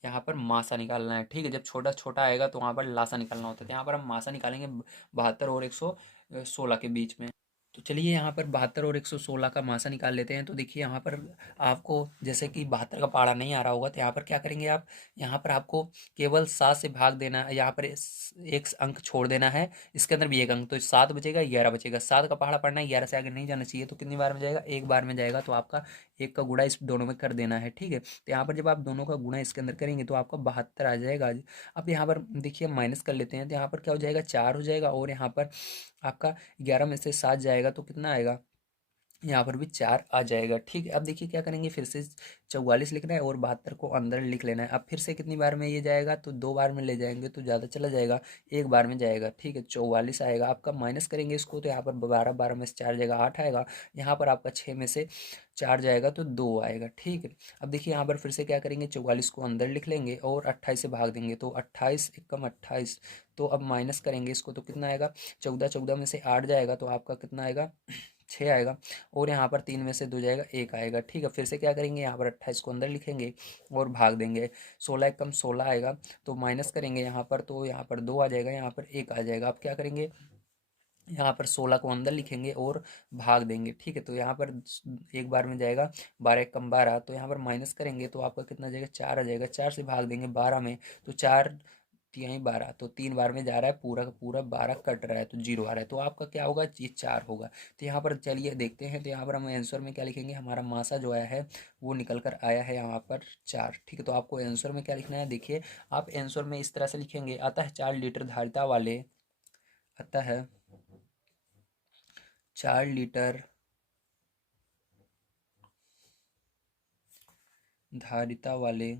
यहाँ पर मासा निकालना है। ठीक है, जब छोटा छोटा आएगा तो वहाँ पर लासा निकालना होता है। तो यहाँ पर हम मासा निकालेंगे 72 और 116 के बीच में। तो चलिए यहाँ पर 72 और 116 का मासा निकाल लेते हैं। तो देखिए यहाँ पर आपको जैसे कि 72 का पहाड़ा नहीं आ रहा होगा, तो यहाँ पर क्या करेंगे आप, यहाँ पर आपको केवल 7 से भाग देना है, यहाँ पर एक अंक छोड़ देना है, इसके अंदर भी एक अंक, तो 7 बचेगा 11 बचेगा। 7 का पहाड़ा पढ़ना है, 11 से आगे नहीं जाना चाहिए। तो कितनी बार में जाएगा, एक बार में जाएगा। तो आपका एक का गुणा इस दोनों में कर देना है। ठीक है, तो यहाँ पर जब आप दोनों का गुणा इसके अंदर करेंगे तो आपका 72 आ जाएगा। अब यहाँ पर देखिए माइनस कर लेते हैं, तो यहाँ पर क्या हो जाएगा, 4 हो जाएगा, और यहाँ पर आपका 11 में से 7 जाएगा तो कितना आएगा, यहाँ पर भी 4 आ जाएगा। ठीक है, अब देखिए क्या करेंगे, फिर से 44 लिखना है और 72 को अंदर लिख लेना है। अब फिर से कितनी बार में ये जाएगा, तो 2 बार में ले जाएंगे तो ज़्यादा चला जाएगा, एक बार में जाएगा। ठीक है, 44 आएगा आपका। माइनस करेंगे इसको तो यहाँ पर 12, 12 में से 4 जाएगा, 8 आएगा। यहाँ पर आपका 6 में से 4 जाएगा तो 2 आएगा। ठीक है, अब देखिए यहाँ पर फिर से क्या करेंगे, 44 को अंदर लिख लेंगे और 28 से भाग देंगे, तो 28 एकम 28। तो अब माइनस करेंगे इसको तो कितना आएगा, 14, 14 में से 8 जाएगा तो आपका कितना आएगा, 6 आएगा। और यहाँ पर 3 में से 2 जाएगा, 1 आएगा। ठीक है, फिर से क्या करेंगे, यहाँ पर 28 को अंदर लिखेंगे और भाग देंगे, 16 एकम 16 आएगा। तो माइनस करेंगे यहाँ पर, तो यहाँ पर 2 आ जाएगा, यहाँ पर 1 आ जाएगा। अब क्या करेंगे, यहाँ पर 16 को अंदर लिखेंगे और भाग देंगे। ठीक है, तो यहाँ पर एक बार में जाएगा, 12 एकम 12। तो यहाँ पर माइनस करेंगे तो आपका कितना जाएगा, 4 आ जाएगा। 4 से भाग देंगे 12 में, तो 4 तिहाई 12, तो 3 बार में जा रहा है, पूरा का पूरा 12 कट रहा है तो 0 आ रहा है। तो आपका क्या होगा, ये 4 होगा। तो यहाँ पर चलिए देखते हैं, तो यहाँ पर हम आंसर में क्या लिखेंगे, हमारा मासा जो आया है वो निकल कर आया है यहाँ पर 4। ठीक है, तो आपको आंसर में क्या लिखना है, देखिए आप आंसर में इस तरह से लिखेंगे, अतः 4 लीटर धारिता वाले, अतः 4 लीटर धारिता वाले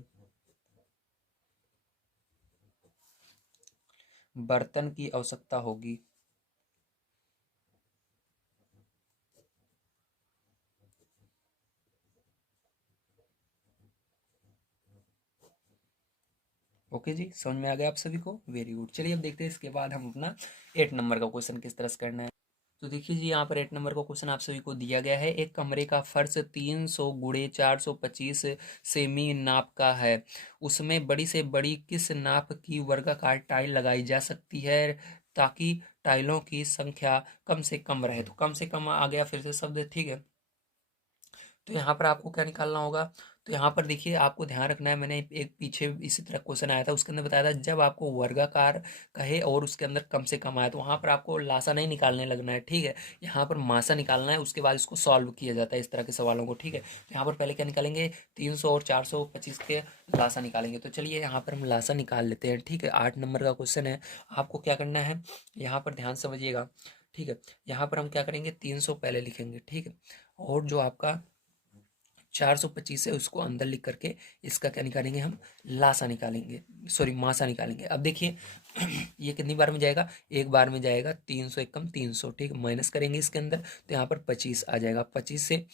बर्तन की आवश्यकता होगी। ओके जी, समझ में आ गया आप सभी को? Very good. चलिए अब देखते हैं इसके बाद हम अपना 8 नंबर का क्वेश्चन किस तरह से करना है। तो देखिए जी, यहाँ पर 8 नंबर का क्वेश्चन आप सभी को दिया गया है। एक कमरे का फर्श 300 गुणे 425 सेमी नाप का है। उसमें बड़ी से बड़ी किस नाप की वर्गाकार टाइल लगाई जा सकती है ताकि टाइलों की संख्या कम से कम रहे? तो कम से कम आ गया फिर से शब्द, ठीक है। तो यहाँ पर आपको क्या निकालना होगा? तो यहाँ पर देखिए, आपको ध्यान रखना है, मैंने एक पीछे इसी तरह क्वेश्चन आया था, उसके अंदर बताया था जब आपको वर्गाकार कहे और उसके अंदर कम से कम आए तो वहाँ पर आपको लासा नहीं निकालने लगना है, ठीक है। यहाँ पर मासा निकालना है, उसके बाद इसको सॉल्व किया जाता है इस तरह के सवालों को, ठीक है। तो यहाँ पर पहले क्या निकालेंगे? 300 और 425 के लासा निकालेंगे। तो चलिए यहाँ पर हम लासा निकाल लेते हैं, ठीक है। 8 नंबर का क्वेश्चन है। आपको क्या करना है, यहाँ पर ध्यान समझिएगा, ठीक है। यहाँ पर हम क्या करेंगे? 300 पहले लिखेंगे, ठीक है, और जो आपका 425 है उसको अंदर लिख करके इसका क्या निकालेंगे हम? लासा निकालेंगे, सॉरी मासा निकालेंगे। अब देखिए ये कितनी बार में जाएगा? एक बार में जाएगा। 300 एकम 300, ठीक है। माइनस करेंगे इसके अंदर तो यहाँ पर 25 आ जाएगा। 25 से,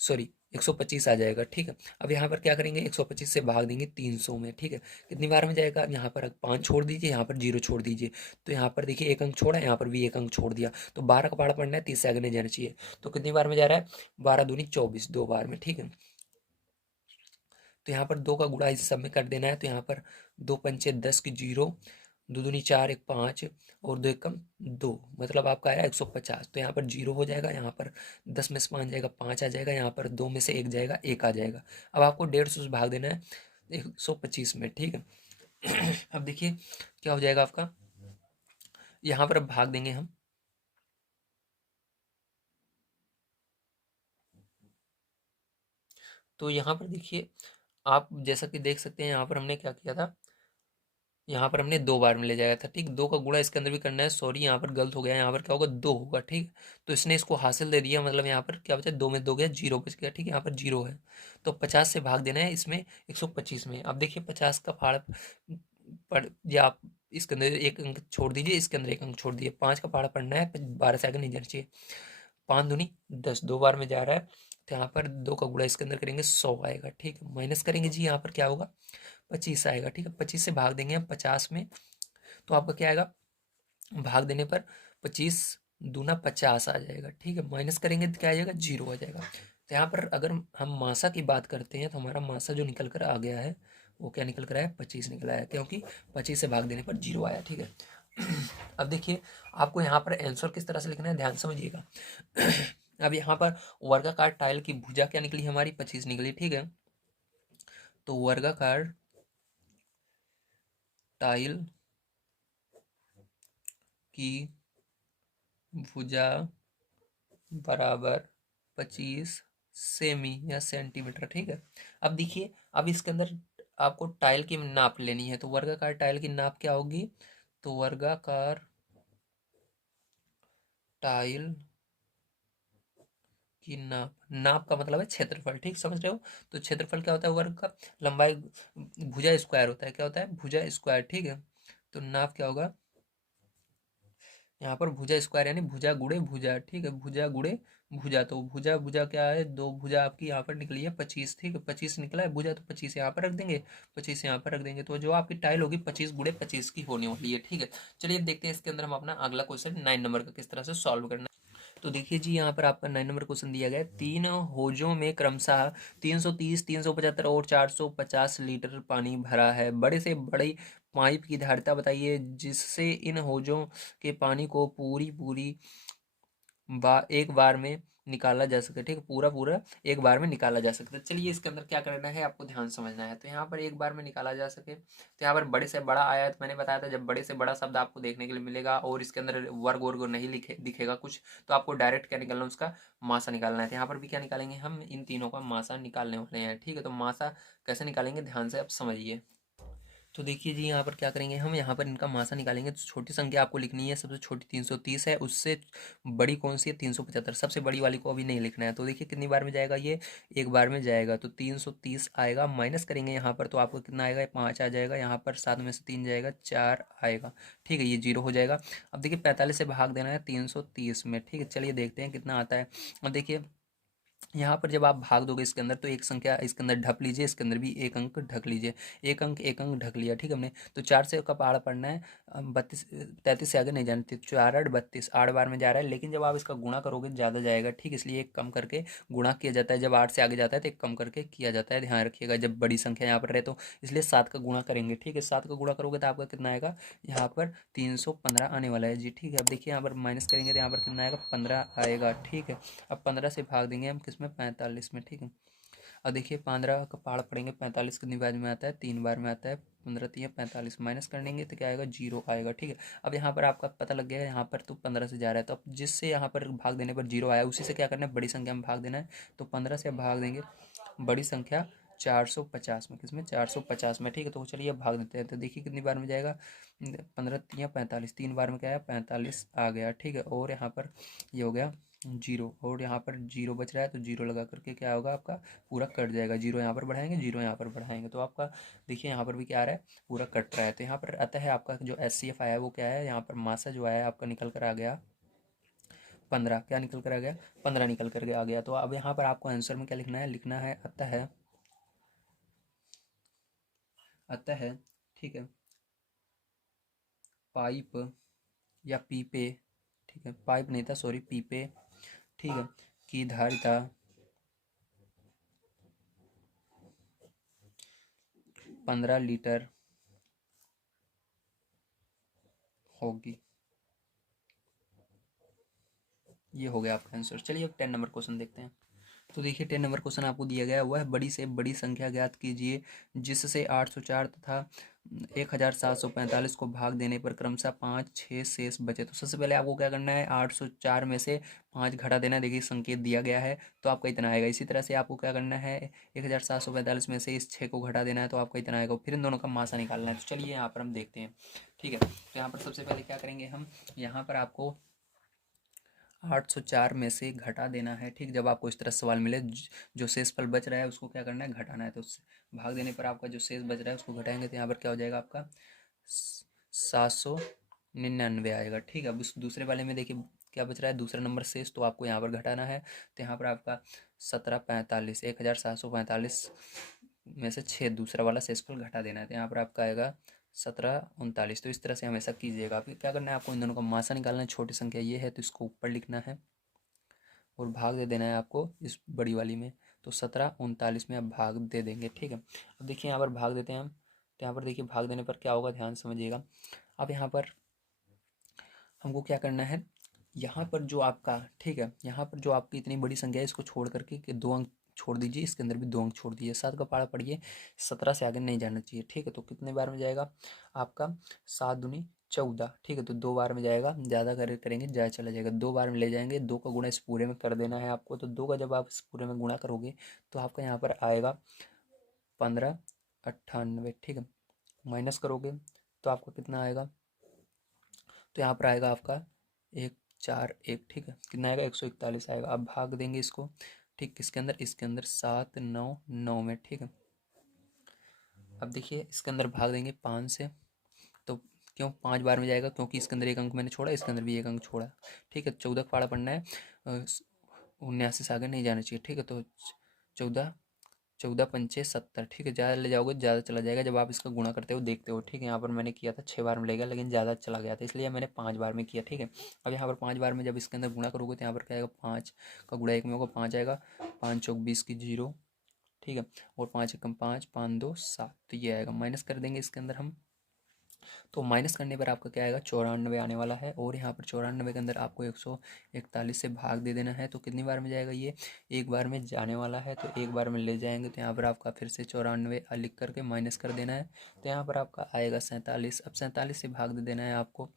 सॉरी, 125 आ जाएगा, ठीक है। अब यहाँ पर क्या करेंगे? 125 से भाग देंगे 300 में, ठीक है। कितनी बार में जाएगा? यहाँ पर 5 छोड़ दीजिए, यहाँ पर 0 छोड़ दीजिए। तो यहाँ पर देखिए एक अंक छोड़ा, यहाँ पर भी एक अंक छोड़ दिया। तो 12 का पहाड़ा पड़ना है, 30 से आगे नहीं जाना चाहिए। तो कितनी बार में जा रहा है? 12 दूनी 24, 2 बार में, ठीक है। तो यहाँ पर 2 का गुणा इस सब में कर देना है। तो यहाँ पर 2 पंचे 10 की 0, 2 दूनी 4, 1 5 और 2 एकम 2, मतलब आपका आया 150। तो यहाँ पर 0 हो जाएगा, यहाँ पर 10 में से 5 जाएगा, 5 आ जाएगा, यहाँ पर 2 में से 1 जाएगा, 1 आ जाएगा। अब आपको 150 से भाग देना है 125 में, ठीक है। अब देखिए क्या हो जाएगा आपका, यहाँ पर अब भाग देंगे हम। तो यहाँ पर देखिए, आप जैसा कि देख सकते हैं, यहाँ पर हमने क्या किया था, यहाँ पर हमने 2 बार में ले जाया था, ठीक। 2 का गुणा इसके अंदर भी करना है, सॉरी यहाँ पर गलत हो गया, यहाँ पर क्या होगा? 2 होगा, ठीक। तो इसने इसको हासिल दे दिया, मतलब यहाँ पर क्या बचा? 2 में 2 गया, 0 बच गया, ठीक है। यहाँ पर 0 है तो 50 से भाग देना है इसमें 125 में। अब देखिए 50 का फाड़ पड़, या आप इसके अंदर एक अंक छोड़ दीजिए, इसके अंदर एक अंक छोड़ दीजिए। 5 का फाड़ा पड़ना है, 12 से आगे नहीं जाना चाहिए। 5 दूनी 10, 2 बार में जा रहा है। तो यहाँ पर 2 का गुणा इसके अंदर करेंगे, 100 आएगा, ठीक है। माइनस करेंगे जी, यहाँ पर क्या होगा? 25 आएगा, ठीक है। 25 से भाग देंगे हम 50 में, तो आपका क्या आएगा? भाग देने पर 25 दूना 50 आ जाएगा, ठीक है। माइनस करेंगे तो क्या आ जाएगा? 0 आ जाएगा। तो यहाँ पर अगर हम मासा की बात करते हैं तो हमारा मासा जो निकल कर आ गया है वो क्या निकल कर आया? 25 निकल आया, क्योंकि 25 से भाग देने पर 0 आया, ठीक है। अब देखिए आपको यहाँ पर आंसर किस तरह से लिखना है, ध्यान समझिएगा। अब यहाँ पर वर्गाकार टाइल की भुजा क्या निकली? हमारी 25 निकली, ठीक है। तो वर्गाकार टाइल की भुजा बराबर 25 सेमी या सेंटीमीटर, ठीक है। अब देखिए, अब इसके अंदर आपको टाइल की नाप लेनी है, तो वर्गाकार टाइल की नाप क्या होगी? तो वर्गाकार टाइल की नाप, नाप का मतलब है क्षेत्रफल, ठीक, समझ रहे हो? तो क्षेत्रफल क्या होता है? वर्ग का लंबाई भुजा स्क्वायर होता है, क्या होता है? भुजा स्क्वायर, ठीक है। तो नाप क्या होगा? यहाँ पर भुजा स्क्वायर यानी भुजा गुणे भुजा, ठीक है। भुजा गुणे भुजा, तो भुजा भुजा क्या है? 2 भुजा आपकी यहाँ पर निकली है 25, ठीक है। 25 निकला है भुजा, तो 25 यहाँ पर रख देंगे, 25 यहाँ पर रख देंगे, तो जो आपकी टाइल होगी 25 गुणे 25 की होने वाली है, ठीक है। चलिए अब देखते हैं इसके अंदर हम अपना अगला क्वेश्चन 9 नंबर का किस तरह से सॉल्व करना है। तो देखिए जी, यहाँ पर आपका 9 नंबर क्वेश्चन दिया गया है। 3 होजों में क्रमशः 330, 375 और 450 लीटर पानी भरा है। बड़े से बड़ी पाइप की धारिता बताइए जिससे इन होजों के पानी को पूरी पूरी एक बार में निकाला जा सके, ठीक है। पूरा पूरा एक बार में निकाला जा सकता है। चलिए इसके अंदर क्या करना है आपको ध्यान समझना है। तो यहाँ पर एक बार में निकाला जा सके, तो यहाँ पर बड़े से बड़ा आया, तो मैंने बताया था जब बड़े से बड़ा शब्द आपको देखने के लिए मिलेगा और इसके अंदर वर्ग वर्ग नहीं लिखे दिखेगा कुछ, तो आपको डायरेक्ट क्या निकालना है? उसका मासा निकालना है। तो यहाँ पर भी क्या निकालेंगे हम? इन तीनों का मासा निकालने वाले हैं, ठीक है। तो मासा कैसे निकालेंगे, ध्यान से आप समझिए। तो देखिए जी, यहाँ पर क्या करेंगे हम, यहाँ पर इनका मासा निकालेंगे। तो छोटी संख्या आपको लिखनी है, सबसे छोटी 330 है, उससे बड़ी कौन सी है 375, सबसे बड़ी वाली को अभी नहीं लिखना है। तो देखिए कितनी बार में जाएगा ये, एक बार में जाएगा, तो 330 आएगा। माइनस करेंगे यहाँ पर तो आपको कितना आएगा, 5 आ जाएगा। यहाँ पर 7 में से 3 जाएगा, 4 आएगा। ठीक है, ये 0 हो जाएगा। अब देखिए 45 से भाग देना है 330 में। ठीक है, चलिए देखते हैं कितना आता है। अब देखिए यहाँ पर जब आप भाग दोगे इसके अंदर, तो एक संख्या इसके अंदर ढक लीजिए, इसके अंदर भी एक अंक ढक लीजिए। एक अंक ढक लिया। ठीक है, हमने तो 4 से का पहाड़ा पढ़ना है। 32 33 से आगे नहीं जाना। 4 8 32, 8 बार में जा रहा है, लेकिन जब आप इसका गुणा करोगे ज़्यादा जाएगा। ठीक, इसलिए एक कम करके गुणा किया जाता है। जब 8 से आगे जाता है तो एक कम करके किया जाता है, ध्यान रखिएगा। जब बड़ी संख्या यहाँ पर रहे तो इसलिए 7 का गुणा करेंगे। ठीक है, 7 का गुणा करोगे तो आपका कितना आएगा, यहाँ पर 315 आने वाला है जी। ठीक है, अब देखिए यहाँ पर माइनस करेंगे तो यहाँ पर कितना आएगा, 15 आएगा। ठीक है, अब 15 से भाग देंगे हम किसमें, 45 में। ठीक है, अब देखिए 15 का पहाड़ पड़ेंगे, 45 कितनी बार में आता है, 3 बार में आता है। 15 3 45, माइनस कर लेंगे तो क्या आएगा, 0 आएगा। ठीक है, अब यहाँ पर आपका पता लग गया, यहाँ पर तो 15 से जा रहा है, तो अब जिससे यहाँ पर भाग देने पर 0 आया, उसी से क्या करना है, बड़ी संख्या में भाग देना है। तो 15 से भाग देंगे बड़ी संख्या 450 में, किसमें, 450 में। ठीक है, तो चलिए अब भाग देते हैं। तो देखिए कितनी बार में जाएगा, 15 3 45, 3 बार में क्या है, 45 आ गया। ठीक है, और यहाँ पर ये हो गया 0, और यहाँ पर 0 बच रहा है, तो 0 लगा करके क्या होगा, आपका पूरा कट जाएगा। 0 यहाँ पर बढ़ाएंगे, 0 यहाँ पर बढ़ाएंगे, तो आपका देखिए यहाँ पर भी क्या आ रहा है, पूरा कट रहा है। तो यहाँ पर आता है आपका जो SCF आया है वो क्या है, यहाँ पर मासा जो आया है आपका निकल कर आ गया 15। क्या निकल कर आ गया, 15 निकल कर आ गया। तो अब यहाँ पर आपको आंसर में क्या लिखना है, लिखना है अतः, ठीक है, पाइप या पीपे, ठीक है, पाइप नहीं था, सॉरी, पीपे, ठीक है, की धारिता 15 लीटर होगी। ये हो गया आपका आंसर। चलिए अब 10 नंबर क्वेश्चन देखते हैं। तो देखिए 10 नंबर क्वेश्चन आपको दिया गया है, वह बड़ी से बड़ी संख्या ज्ञात कीजिए जिससे 804 तथा 1745 को भाग देने पर क्रमशः 5 6 शेष बचे। तो सबसे पहले आपको क्या करना है, 804 में से 5 घटा देना है। देखिए संकेत दिया गया है तो आपका इतना आएगा। इसी तरह से आपको क्या करना है, 1745 में से इस 6 को घटा देना है, तो आपका इतना आएगा। फिर इन दोनों का मासा निकालना है। तो चलिए यहाँ पर हम देखते हैं। ठीक है, तो यहाँ पर सबसे पहले क्या करेंगे हम, यहाँ पर आपको 804 में से घटा देना है। ठीक, जब आपको इस तरह सवाल मिले जो शेष फल बच रहा है उसको क्या करना है, घटाना है। तो उससे भाग देने पर आपका जो शेष बच रहा है उसको घटाएंगे, तो यहाँ पर क्या हो जाएगा, आपका 799 आएगा। ठीक है, अब उस दूसरे वाले में देखिए क्या बच रहा है, दूसरा नंबर शेष, तो आपको यहाँ पर घटाना है। तो यहाँ पर आपका 1745, 1745 में से 6 दूसरा वाला शेषफल घटा देना है, तो यहाँ पर आपका आएगा 1739। तो इस तरह से हमेशा कीजिएगा। आप क्या करना है, आपको इन दोनों का मासा निकालना है। छोटी संख्या ये है तो इसको ऊपर लिखना है और भाग दे देना है आपको इस बड़ी वाली में। तो 1739 में आप भाग दे देंगे। ठीक है, अब देखिए यहाँ पर भाग देते हैं हम। तो यहाँ पर देखिए भाग देने पर क्या होगा, ध्यान समझिएगा। अब यहाँ पर हमको क्या करना है, यहाँ पर जो आपका, ठीक है, यहाँ पर जो आपकी इतनी बड़ी संख्या है इसको छोड़ करके कि 2 अंक छोड़ दीजिए, इसके अंदर भी 2 अंक छोड़ दीजिए। 7 का पहाड़ा पढ़िए, 17 से आगे नहीं जाना चाहिए। ठीक है, तो कितने बार में जाएगा आपका, 7 दूनी 14। ठीक है, तो 2 बार में जाएगा, ज़्यादा करेंगे ज़्यादा चला जाएगा। 2 बार में ले जाएंगे, 2 का गुणा इस पूरे में कर देना है आपको। तो 2 का जब आप इस पूरे में गुणा करोगे तो आपका यहाँ पर आएगा 1598। ठीक है, माइनस करोगे तो आपका कितना आएगा, तो यहाँ पर आएगा आपका 141। ठीक है, कितना आएगा, 141 आएगा। अब भाग देंगे इसको, ठीक, किसके अंदर, इसके अंदर 799 में। ठीक है, अब देखिए इसके अंदर भाग देंगे 5 से, तो क्यों 5 बार में जाएगा, क्योंकि इसके अंदर एक अंक मैंने छोड़ा, इसके अंदर भी एक अंक छोड़ा। ठीक है, 14 का पाड़ा पढ़ना है, 79 से आगे नहीं जाना चाहिए। ठीक है, तो 14 14 पंचे 70। ठीक है, ज़्यादा ले जाओगे ज़्यादा चला जाएगा जब आप इसका गुणा करते हो, देखते हो। ठीक है, यहाँ पर मैंने किया था 6 बार में लेगा, लेकिन ज़्यादा चला गया था इसलिए मैंने 5 बार में किया। ठीक है, अब यहाँ पर 5 बार में जब इसके अंदर गुणा करोगे तो यहाँ पर क्या आएगा, 5 का गुणा 1 में होगा, 5 आएगा। 5 चौक 20 की 0। ठीक है, और 5 एकम 5, 5 2 7, तो ये आएगा। माइनस कर देंगे इसके अंदर हम, तो माइनस करने पर आपका क्या आएगा, 94 आने वाला है। और यहाँ पर 94 के अंदर आपको 141 से भाग दे देना है। तो कितनी बार में जाएगा ये, एक बार में जाने वाला है, तो एक बार में ले जाएंगे। तो यहाँ पर आपका फिर से 94 लिख करके माइनस कर देना है। तो यहाँ पर आपका आएगा 47। अब 47 से भाग दे देना है आपको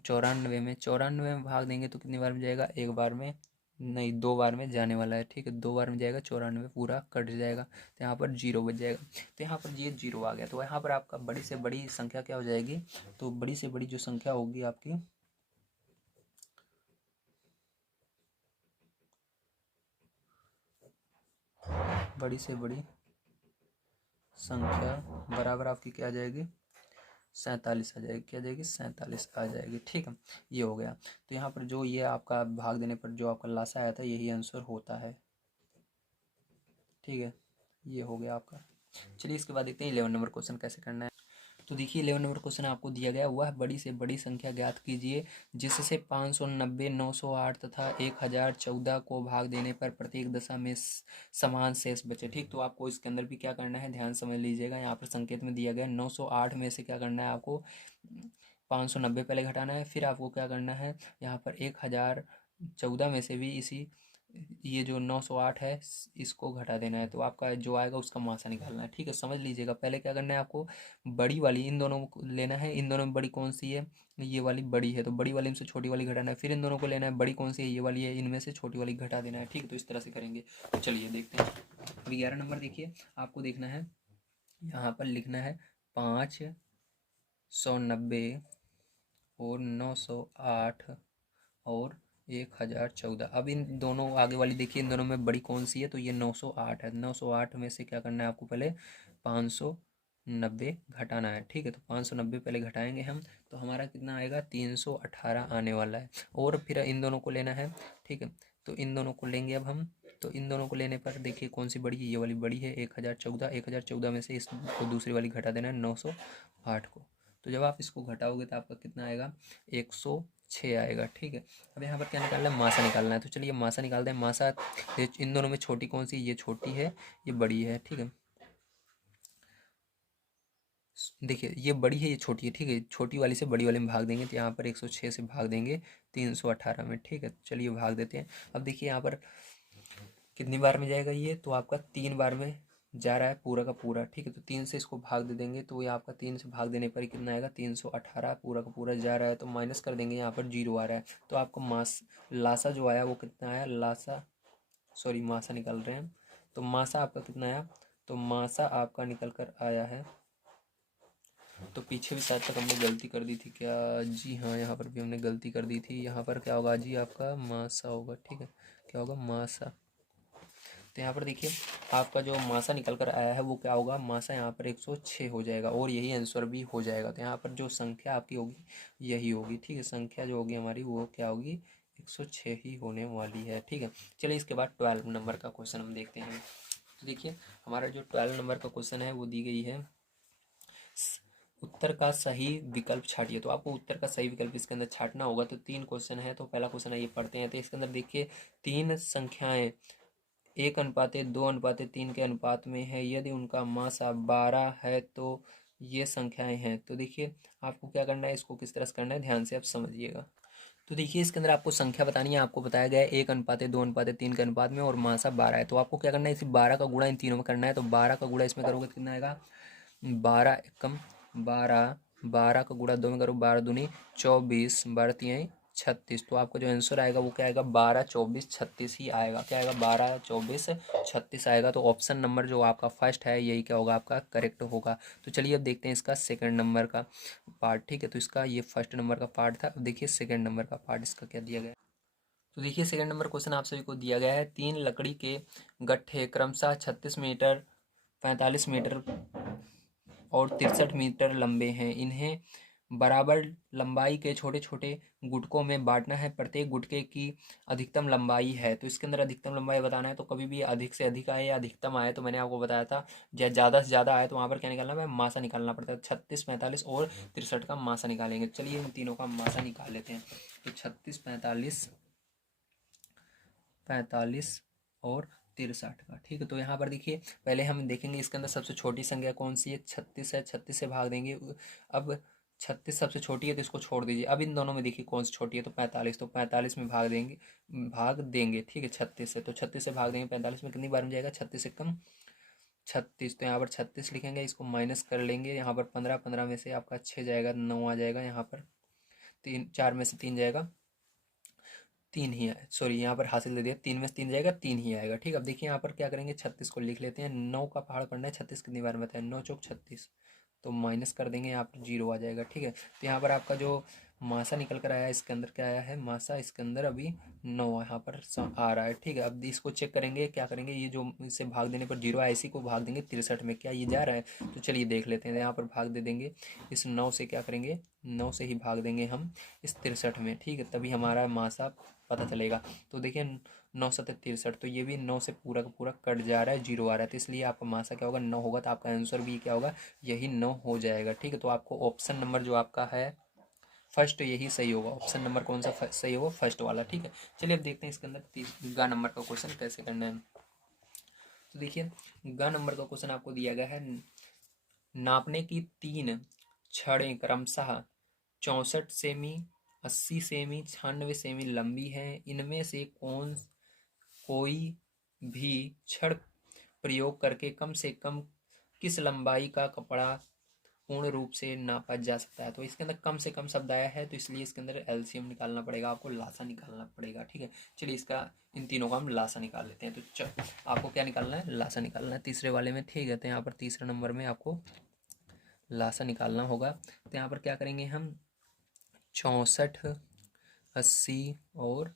94 में। 94 में भाग देंगे तो कितनी बार में जाएगा, एक बार में नहीं, 2 बार में जाने वाला है, ठीक है, 2 बार में जाएगा, 94 पूरा कट जाएगा, तो यहाँ पर 0 बच जाएगा। तो यहाँ पर ये 0 आ गया। तो यहाँ पर आपका बड़ी से बड़ी संख्या क्या हो जाएगी, तो बड़ी से बड़ी जो संख्या होगी आपकी, बड़ी से बड़ी संख्या बराबर आपकी क्या आ जाएगी, 47 आ जाएगी। क्या आ जाएगी, 47 आ जाएगी, ठीक है। ये हो गया। तो यहाँ पर जो ये आपका भाग देने पर जो आपका लासा आया था, यही आंसर होता है, ठीक है। ये हो गया आपका। चलिए इसके बाद देखते हैं 11 नंबर क्वेश्चन कैसे करना है। तो देखिए 11 नंबर क्वेश्चन आपको दिया गया, वह बड़ी से बड़ी संख्या ज्ञात कीजिए जिससे 590, 908 तथा 1014 को भाग देने पर प्रत्येक दशा में समान शेष बचे, ठीक। तो आपको इसके अंदर भी क्या करना है, ध्यान समझ लीजिएगा। यहाँ पर संकेत में दिया गया 908 में से क्या करना है आपको, 590 पहले घटाना है, फिर आपको क्या करना है, यहाँ पर 1014 में से भी इसी ये जो 908 है इसको घटा देना है। तो आपका जो आएगा उसका मासा निकालना है, ठीक है। समझ लीजिएगा, पहले क्या करना है आपको, बड़ी वाली इन दोनों को लेना है। इन दोनों में बड़ी कौन सी है, ये वाली बड़ी है, तो बड़ी वाली में से छोटी वाली घटाना है। फिर इन दोनों को लेना है, बड़ी कौन सी है, ये वाली है, इनमें से छोटी वाली घटा देना है, ठीक है। तो इस तरह से करेंगे। तो चलिए देखते हैं। अब 11 नंबर देखिए, आपको देखना है, यहाँ पर लिखना है 590 और 908 और 1014। अब इन दोनों आगे वाली देखिए, इन दोनों में बड़ी कौन सी है, तो ये 908 है। 908 में से क्या करना है आपको, पहले 590 घटाना है, ठीक है। तो 590 पहले घटाएंगे हम, तो हमारा कितना आएगा, 318 आने वाला है। और फिर इन दोनों को लेना है, ठीक है। तो इन दोनों को लेंगे अब हम। तो इन दोनों को लेने पर देखिए कौन सी बड़ी है, ये वाली बड़ी है, 1014। 1014 में से इसको दूसरी वाली घटा देना है, 908 को। तो जब आप इसको घटाओगे तो आपका कितना आएगा, 106 आएगा, ठीक है। अब यहाँ पर क्या निकालना है, मासा निकालना है। तो चलिए मासा निकालते हैं। मासा इन दोनों में छोटी कौन सी, ये छोटी है, ये बड़ी है, ठीक है। देखिए ये बड़ी है, ये छोटी है, ठीक है। छोटी वाली से बड़ी वाले में भाग देंगे, तो यहाँ पर 106 से भाग देंगे 318 में, ठीक है। चलिए भाग देते हैं। अब देखिए यहाँ पर कितनी बार में जाएगा ये, तो आपका 3 बार में जा रहा है पूरा का पूरा, ठीक है। तो 3 से इसको भाग दे देंगे, तो ये आपका 3 से भाग देने पर कितना आएगा, 318 पूरा का पूरा जा रहा है। तो माइनस कर देंगे, यहाँ पर 0 आ रहा है। तो आपको लासा जो आया वो कितना आया, लासा, सॉरी मासा निकाल रहे हैं। तो मासा आपका कितना आया, तो मासा आपका निकल कर आया है, तो पीछे भी शायद तक हमने गलती कर दी थी क्या, जी हाँ, यहाँ पर भी हमने गलती कर दी थी। यहाँ पर क्या होगा जी, आपका मासा होगा, ठीक है। क्या होगा, मासा। तो यहाँ पर देखिए आपका जो मासा निकल कर आया है वो क्या होगा, मासा यहाँ पर 106 हो जाएगा, और यही आंसर भी हो जाएगा। तो यहाँ पर जो संख्या आपकी होगी यही होगी, ठीक है। संख्या जो होगी हमारी वो क्या होगी, 106 ही होने वाली है, ठीक है। चलिए इसके बाद 12 नंबर का क्वेश्चन हम देखते हैं। तो देखिए हमारा जो 12 नंबर का क्वेश्चन है वो दी गई है, उत्तर का सही विकल्प छाटिए। तो आपको उत्तर का सही विकल्प इसके अंदर छाटना होगा। तो 3 क्वेश्चन है, तो पहला क्वेश्चन है ये पढ़ते हैं। तो इसके अंदर देखिए 3 संख्याएं 1:2:3 के अनुपात में है, यदि उनका मासा 12 है तो ये संख्याएं हैं। तो देखिए आपको क्या करना है, इसको किस तरह से करना है, ध्यान से आप समझिएगा। तो देखिए इसके अंदर आपको संख्या बतानी है। आपको बताया गया है 1:2:3 के अनुपात में और मासा 12 है। तो आपको क्या करना है, इस 12 का गुणा इन तीनों में करना है। तो 12 का गुणा इसमें करोगे तो कितना आएगा, 12 एकम 12, 12 का गुणा 2 में करो, 12 दूनी 24, 12 तिहाई 36। तो आपका जो आंसर आएगा वो क्या आएगा, 12, 24, 36 ही आएगा। क्या आएगा, 12, 24, 36 आएगा। तो ऑप्शन नंबर जो आपका फर्स्ट है यही क्या होगा, आपका करेक्ट होगा। तो चलिए अब देखते हैं इसका सेकंड नंबर का पार्ट, ठीक है। तो इसका ये फर्स्ट नंबर का पार्ट था। अब देखिए सेकंड नंबर का पार्ट इसका क्या दिया गया है। तो देखिए सेकंड नंबर क्वेश्चन आप सभी को दिया गया है, 3 लकड़ी के गट्ठे क्रमशः 36 मीटर, 45 मीटर और 63 मीटर लंबे हैं। इन्हें बराबर लंबाई के छोटे छोटे गुटकों में बांटना है। प्रत्येक गुटके की अधिकतम लंबाई है। तो इसके अंदर अधिकतम लंबाई बताना है। तो कभी भी अधिक से अधिक आए या अधिकतम आए, तो मैंने आपको बताया था ज़्यादा से ज़्यादा आए तो वहाँ पर क्या निकालना है, मासा निकालना पड़ता है। 36, 45 और 63 का मासा निकालेंगे। चलिए इन तीनों का मासा निकाल लेते हैं। तो 36, 45, 45 और 63 का, ठीक है। तो यहाँ पर देखिए पहले हम देखेंगे इसके अंदर सबसे छोटी संख्या कौन सी है, 36 है। 36 से भाग देंगे। अब 36 सबसे छोटी है तो इसको छोड़ दीजिए। अब इन दोनों में देखिए कौन सी छोटी है, तो 45। तो 45 में भाग देंगे, ठीक है, 36 से। तो 36 से भाग देंगे 45 में, कितनी बार में जाएगा, 36 से कम 36। तो यहाँ पर 36 लिखेंगे, इसको माइनस कर लेंगे। यहाँ पर 15, 15 में से आपका 6 जाएगा, 9 आ जाएगा। यहाँ पर 3, 4 में से 3 जाएगा, तीन ही है, सॉरी यहाँ पर हासिल दे दिया, 3 में से 3 जाएगा, 3 ही आएगा। ठीक है, अब देखिए यहाँ पर क्या करेंगे, 36 को लिख लेते हैं। 9 का पहाड़ पढ़ना है, 36 कितनी बार में बताया, 9 चौक 36, तो माइनस कर देंगे, यहाँ पर 0 आ जाएगा। ठीक है, तो यहाँ पर आपका जो मासा निकल कर आया है, इसके अंदर क्या आया है, मासा इसके अंदर अभी 9 यहाँ पर आ रहा है। ठीक है, अब इसको चेक करेंगे, क्या करेंगे, ये जो इससे भाग देने पर 0 आया, इसी को भाग देंगे 63 में, क्या ये जा रहा है, तो चलिए देख लेते हैं। यहाँ पर भाग दे देंगे, इस 9 से क्या करेंगे, 9 से ही भाग देंगे हम इस 63 में। ठीक है, तभी हमारा मासा पता चलेगा। तो देखिए 9 सत्ते 63, तो ये भी 9 से पूरा का पूरा कट जा रहा है, 0 आ रहा है, तो इसलिए आपका मासा क्या होगा, 9 होगा, तो आपका आंसर भी क्या होगा, यही 9 हो जाएगा। ठीक है, तो आपको ऑप्शन नंबर जो आपका है फर्स्ट, यही सही होगा। ऑप्शन नंबर कौन सा सही होगा, फर्स्ट वाला। ठीक है, चलिए अब देखते हैं इसके अंदर गा नंबर का क्वेश्चन कैसे करना है। तो देखिए गा नंबर का क्वेश्चन आपको दिया गया है, नापने की 3 छड़ें क्रमशः 64 सेमी, 80 सेमी, 96 सेमी लंबी है, इनमें से कोई भी छड़ प्रयोग करके कम से कम किस लंबाई का कपड़ा पूर्ण रूप से नापा जा सकता है। तो इसके अंदर कम से कम शब्द आया है, तो इसलिए इसके अंदर एलसीएम निकालना पड़ेगा, आपको लासा निकालना पड़ेगा। ठीक है, चलिए इसका इन तीनों का हम लासा निकाल लेते हैं। तो आपको क्या निकालना है, लासा निकालना है तीसरे वाले में। ठीक है, तो यहाँ पर तीसरे नंबर में आपको लासा निकालना होगा। तो यहाँ पर क्या करेंगे हम, 64, 80 और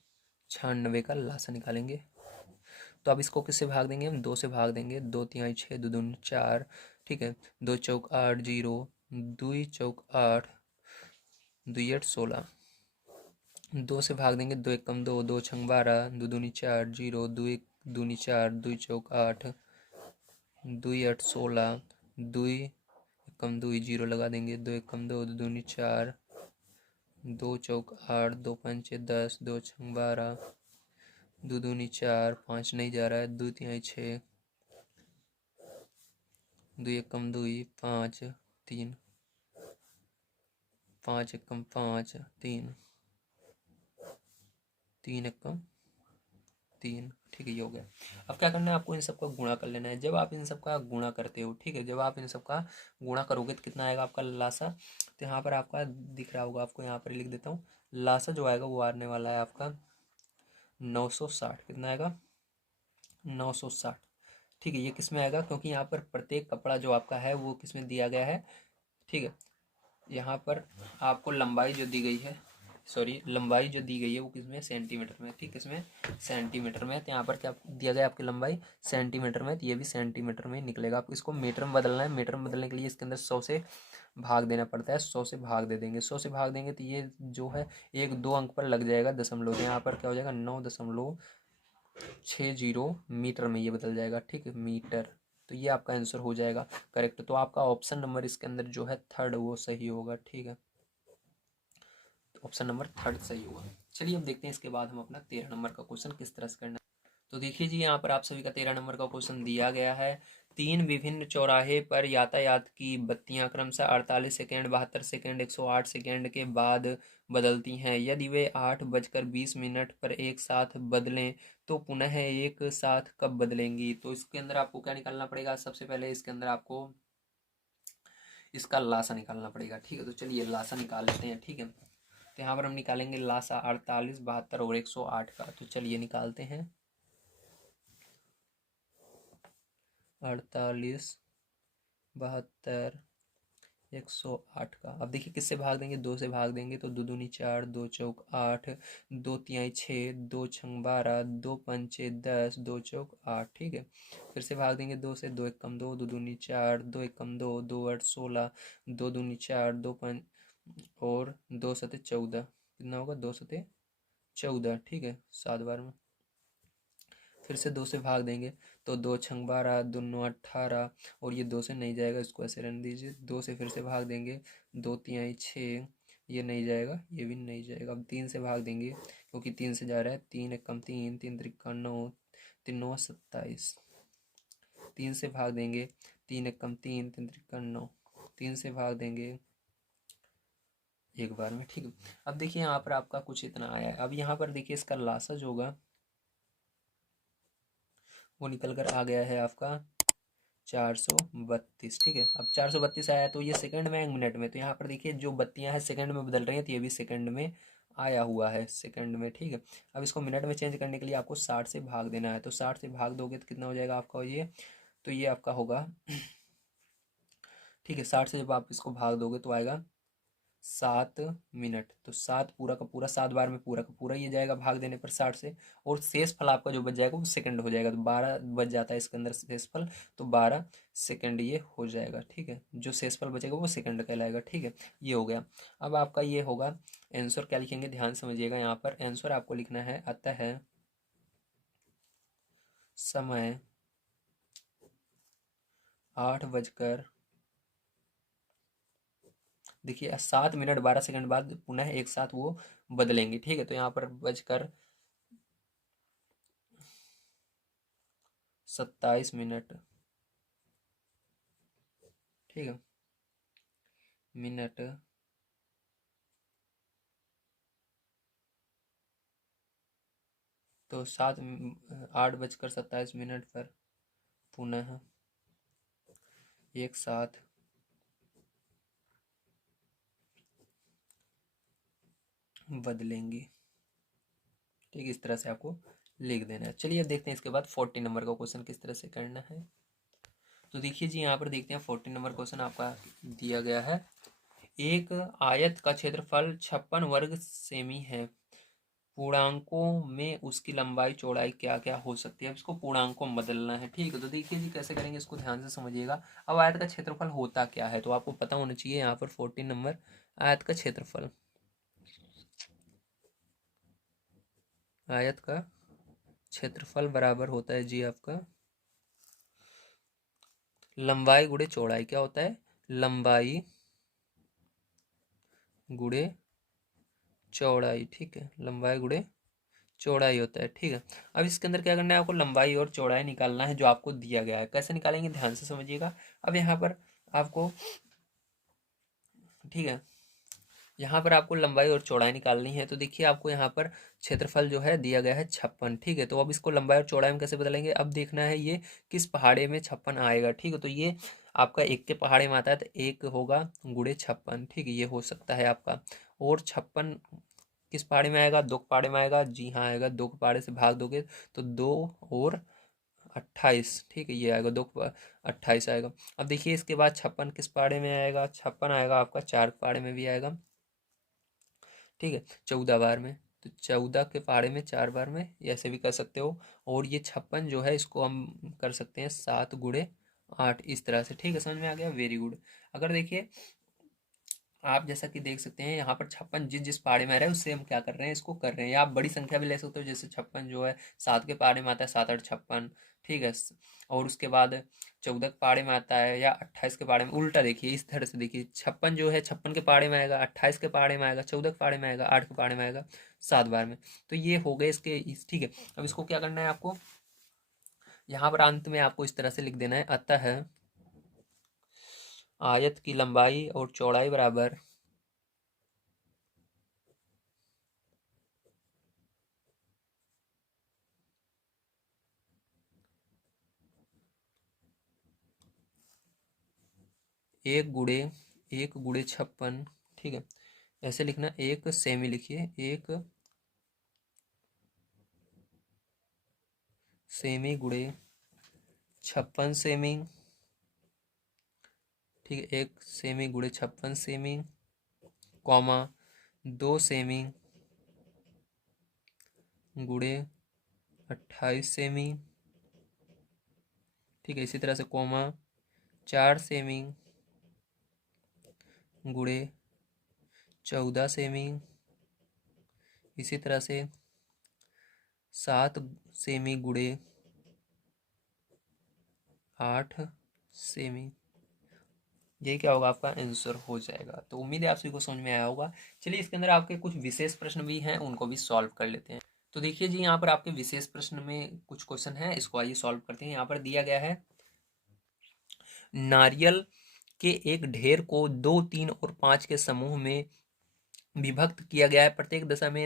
96 का लासा निकालेंगे। तो अब इसको किससे भाग देंगे हम, 2 से भाग देंगे, 2 तिहाई 6, 2 दूनी 4। ठीक है, 2 चौक 8, 0, 2 चौक 8, 2 8 16, 2 से भाग देंगे, 2 एक कम 2, 2 छंग 12, 2 दूनी 4, 0, 2 एक दूनी 4, 2 चौक 8, 2 8 16, 2 एक कम 2, 0 लगा देंगे, 2 एक कम 2, 2 दूनी 4, 2 चौक 8, 2 पंचे 10, 2 छंग 12, 2 दूनी 4, 5 नहीं जा रहा है, 2 तिहाई 6, 2 एक कम 2, 5 3, 5 एक कम 5 3, 3 एक कम 3। ठीक है, ये हो गया। अब क्या करना है, आपको इन सबका गुणा कर लेना है। जब आप इन सबका गुणा करते हो, ठीक है, जब आप इन सबका गुणा करोगे तो कितना आएगा आपका लासा, तो यहाँ पर आपका दिख रहा होगा, आपको यहाँ पर लिख देता हूँ। लासा जो आएगा वो आने वाला है आपका 960। कितना आएगा, 960। ठीक है, ये किस में आएगा, क्योंकि यहाँ पर प्रत्येक कपड़ा जो आपका है वो किस में दिया गया है। ठीक है, यहाँ पर आपको लंबाई जो दी गई है, सॉरी लंबाई जो दी गई है वो किसमें, सेंटीमीटर में। ठीक है, इसमें सेंटीमीटर में, तो यहाँ पर क्या दिया गया आपकी लंबाई सेंटीमीटर में, तो ये भी सेंटीमीटर में निकलेगा। आपको इसको मीटर में बदलना है, मीटर में बदलने के लिए इसके अंदर 100 से भाग देना पड़ता है, 100 से भाग दे देंगे, 100 से भाग देंगे तो ये जो है 1 2 अंक पर लग जाएगा दशमलव, तो यहाँ पर क्या हो जाएगा 9.60 मीटर में ये बदल जाएगा। ठीक है, मीटर, तो ये आपका आंसर हो जाएगा करेक्ट। तो आपका ऑप्शन नंबर इसके अंदर जो है थर्ड वो सही होगा। ठीक है, ऑप्शन नंबर थर्ड सही होगा। चलिए अब देखते हैं इसके बाद हम अपना 13 नंबर का क्वेश्चन किस तरह से करना है। तो देखिए जी, यहाँ पर आप सभी का 13 नंबर का क्वेश्चन दिया गया है। 3 विभिन्न चौराहे पर यातायात की बत्तियां क्रमशः 48 सेकेंड, 72 सेकेंड, 108 सेकेंड के बाद बदलती हैं। यदि वे 8:20 पर एक साथ बदलें तो पुनः एक साथ कब बदलेंगी। तो इसके अंदर आपको क्या निकालना पड़ेगा, सबसे पहले इसके अंदर आपको इसका लासा निकालना पड़ेगा। ठीक है, तो चलिए लासा निकाल लेते हैं। ठीक है, तो यहाँ पर हम निकालेंगे लासा 48, 72 और 108 का। तो चलिए निकालते हैं, 48, 72, 108 का। अब देखिए किससे भाग देंगे, 2 से भाग देंगे, तो 2 दूनी 4, 2 चौक 8, 2 तिहाई 6, 2 छंग 12, 2 पंचे 10, 2 चौक 8। ठीक है, फिर से भाग देंगे 2 से, 2 एक कम 2, 2 दूनी 4, 2 एक कम 2, 2 8 16, 2 दूनी 4, 2 पंच और 2 सते 14। कितना होगा, 2 सते 14। ठीक है, 7 बार में। फिर से 2 से भाग देंगे, तो 2 छंग 12, 2 9 18, और ये 2 से नहीं जाएगा, इसको ऐसे रहने दीजिए। 2 से फिर से भाग देंगे, 2 तिहाई 6, ये नहीं जाएगा, ये भी नहीं जाएगा। अब 3 से भाग देंगे, क्योंकि 3 से जा रहा है, 3 एक कम 3, 3 त्रिका 9, 3 9 27। 3 से भाग देंगे, 3 एक कम 3, 3 त्रिका 9, 3 से भाग देंगे एक बार में। ठीक है, अब देखिए यहाँ पर आपका कुछ इतना आया है। अब यहाँ पर देखिए इसका लासा जो होगा वो निकल कर आ गया है आपका 432। ठीक है, अब 432 आया, तो ये सेकंड में, 1 मिनट में, तो यहाँ पर देखिए जो बत्तियां हैं सेकंड में बदल रही हैं, तो ये भी सेकंड में आया हुआ है सेकंड में, ठीक है। अब इसको मिनट में चेंज करने के लिए आपको 60 से भाग देना है, तो 60 से भाग दोगे तो कितना हो जाएगा आपका ये, तो ये आपका होगा ठीक है, 60 से जब आप इसको भाग दोगे तो आएगा 7 मिनट। तो 7 पूरा का पूरा, 7 बार में पूरा का पूरा ये जाएगा भाग देने पर 60 से, और शेष फल आपका जो बच जाएगा वो सेकंड हो जाएगा, तो 12 बच जाता है इसके अंदर शेष फल, तो 12 सेकंड ये हो जाएगा, ठीक है। जो शेष फल बचेगा वो सेकंड कहलाएगा, ठीक है। ये हो गया। अब आपका ये होगा आंसर, क्या लिखेंगे ध्यान समझिएगा, यहाँ पर आंसर आपको लिखना है, अतः समय 8 बजकर, देखिए 7 मिनट 12 सेकंड बाद पुनः एक साथ वो बदलेंगे, ठीक है। तो यहाँ पर 8 बजकर 27 मिनट, ठीक है, मिनट, तो 8 बजकर 27 मिनट पर पुनः एक साथ बदलेंगे, ठीक, इस तरह से आपको लिख देना है। चलिए अब देखते हैं इसके बाद 40 नंबर का क्वेश्चन किस तरह से करना है। तो देखिए जी, यहाँ पर देखते हैं 40 नंबर क्वेश्चन आपका दिया गया है। एक आयत का क्षेत्रफल 56 वर्ग सेमी है, पूर्णांकों में उसकी लंबाई चौड़ाई क्या क्या हो सकती है। अब इसको पूर्णांकों में बदलना है, ठीक है। तो देखिए जी कैसे करेंगे, इसको ध्यान से समझिएगा। अब आयत का क्षेत्रफल होता क्या है, तो आपको पता होना चाहिए। यहाँ पर 14 नंबर, आयत का क्षेत्रफल, आयत का क्षेत्रफल बराबर होता है जी आपका लंबाई गुणे चौड़ाई। क्या होता है, लंबाई गुणे चौड़ाई, ठीक है, लंबाई गुणे चौड़ाई होता है, ठीक है। अब इसके अंदर क्या करना है, आपको लंबाई और चौड़ाई निकालना है जो आपको दिया गया है। कैसे निकालेंगे ध्यान से समझिएगा। अब यहाँ पर आपको, ठीक है, यहाँ पर आपको लंबाई और चौड़ाई निकालनी है। तो देखिए आपको यहाँ पर क्षेत्रफल जो है दिया गया है 56, ठीक है। तो अब इसको लंबाई और चौड़ाई में कैसे बदलेंगे, अब देखना है ये किस पहाड़े में 56 आएगा, ठीक है। तो ये आपका एक के पहाड़े में आता है, तो एक होगा गुणे 56, ठीक है, ये हो सकता है आपका। और 56 किस पहाड़े में आएगा, दो के पहाड़े में आएगा, जी हाँ आएगा, दो के पहाड़े से भाग दोगे तो 2 और 28, ठीक है, ये आएगा 2 28 आएगा। अब देखिए इसके बाद 56 किस पहाड़े में आएगा, 56 आएगा आपका 4 के पहाड़े में भी आएगा, ठीक है, 14 बार में। तो 14 के पहाड़े में 4 बार में, ऐसे भी कर सकते हो। और ये 56 जो है इसको हम कर सकते हैं 7 गुणे 8, इस तरह से, ठीक है, समझ में आ गया, वेरी गुड। अगर देखिए आप जैसा कि देख सकते हैं यहाँ पर 56 जिस जिस पहाड़े में आ रहा है उससे हम क्या कर रहे हैं, इसको कर रहे हैं। या आप बड़ी संख्या भी ले सकते हो, जैसे 56 जो है 7 के पहाड़े में आता है, 7 8 56, ठीक है। और उसके बाद 14 के पहाड़े में आता है, या 28 के पहाड़े में, उल्टा देखिए इस तरह से देखिए, 56 जो है 56 के पहाड़े में आएगा, 28 के पहाड़े में आएगा, 14 के पहाड़े में आएगा, 8 के पहाड़े में आएगा, 7 बार में। तो ये हो गए इसके ठीक है। अब इसको क्या करना है आपको, यहाँ पर अंत में आपको इस तरह से लिख देना है, अतः आयत की लंबाई और चौड़ाई बराबर एक गुड़े 56, ठीक है, ऐसे लिखना, 1 सेमी लिखिए, 1 सेमी गुड़े 56 सेमी, ठीक है, 1 सेमी गुड़े 56 सेमी, कॉमा 2 सेमी गुड़े 28 सेमी, ठीक है, इसी तरह से कॉमा 4 सेमी गुड़े 14 सेमी, इसी तरह से 7 सेमी गुड़े 8 सेमी। यही क्या होगा, आपका आंसर हो जाएगा। तो उम्मीद है आप सभी को समझ में आया होगा। चलिए इसके अंदर आपके कुछ विशेष प्रश्न भी हैं, उनको भी सॉल्व कर लेते हैं। तो देखिए जी यहाँ पर आपके विशेष प्रश्न में कुछ क्वेश्चन है, इसको आइए सॉल्व करते हैं। यहाँ पर दिया गया है, नारियल के एक ढेर को 2 3 और 5 के समूह में विभक्त किया गया है। प्रत्येक दशा में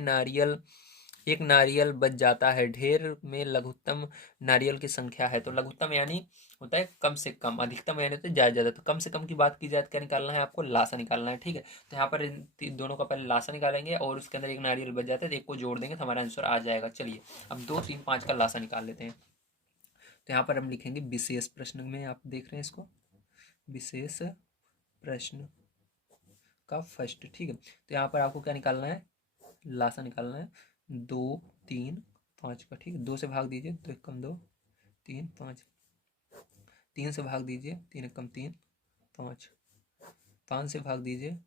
एक नारियल बच जाता है। ढेर में लघुत्तम नारियल की संख्या है। तो लघुत्तम यानी होता है कम से कम, अधिकतम यानी तो ज़्यादा ज़्यादा। तो कम से कम की बात की जाए तो क्या निकालना है आपको, लासा निकालना है, ठीक है। तो यहाँ पर इन दोनों का पहले लासा निकालेंगे और उसके अंदर एक नारियल बच जाता है, तो एक को जोड़ देंगे तो हमारा आंसर आ जाएगा। चलिए अब 2, 3, 5 का लासा निकाल लेते हैं। तो यहाँ पर हम लिखेंगे विशेष प्रश्न में, आप देख रहे हैं इसको, विशेष प्रश्न का फर्स्ट, ठीक है। तो यहाँ पर आपको क्या निकालना है, लासा निकालना है 2, 3, 5 का, ठीक है। 2 से भाग दीजिए, 2 एक कम 2, 3, 5, 3 से भाग दीजिए, 3 एक कम 3, 5, 5 से भाग दीजिए,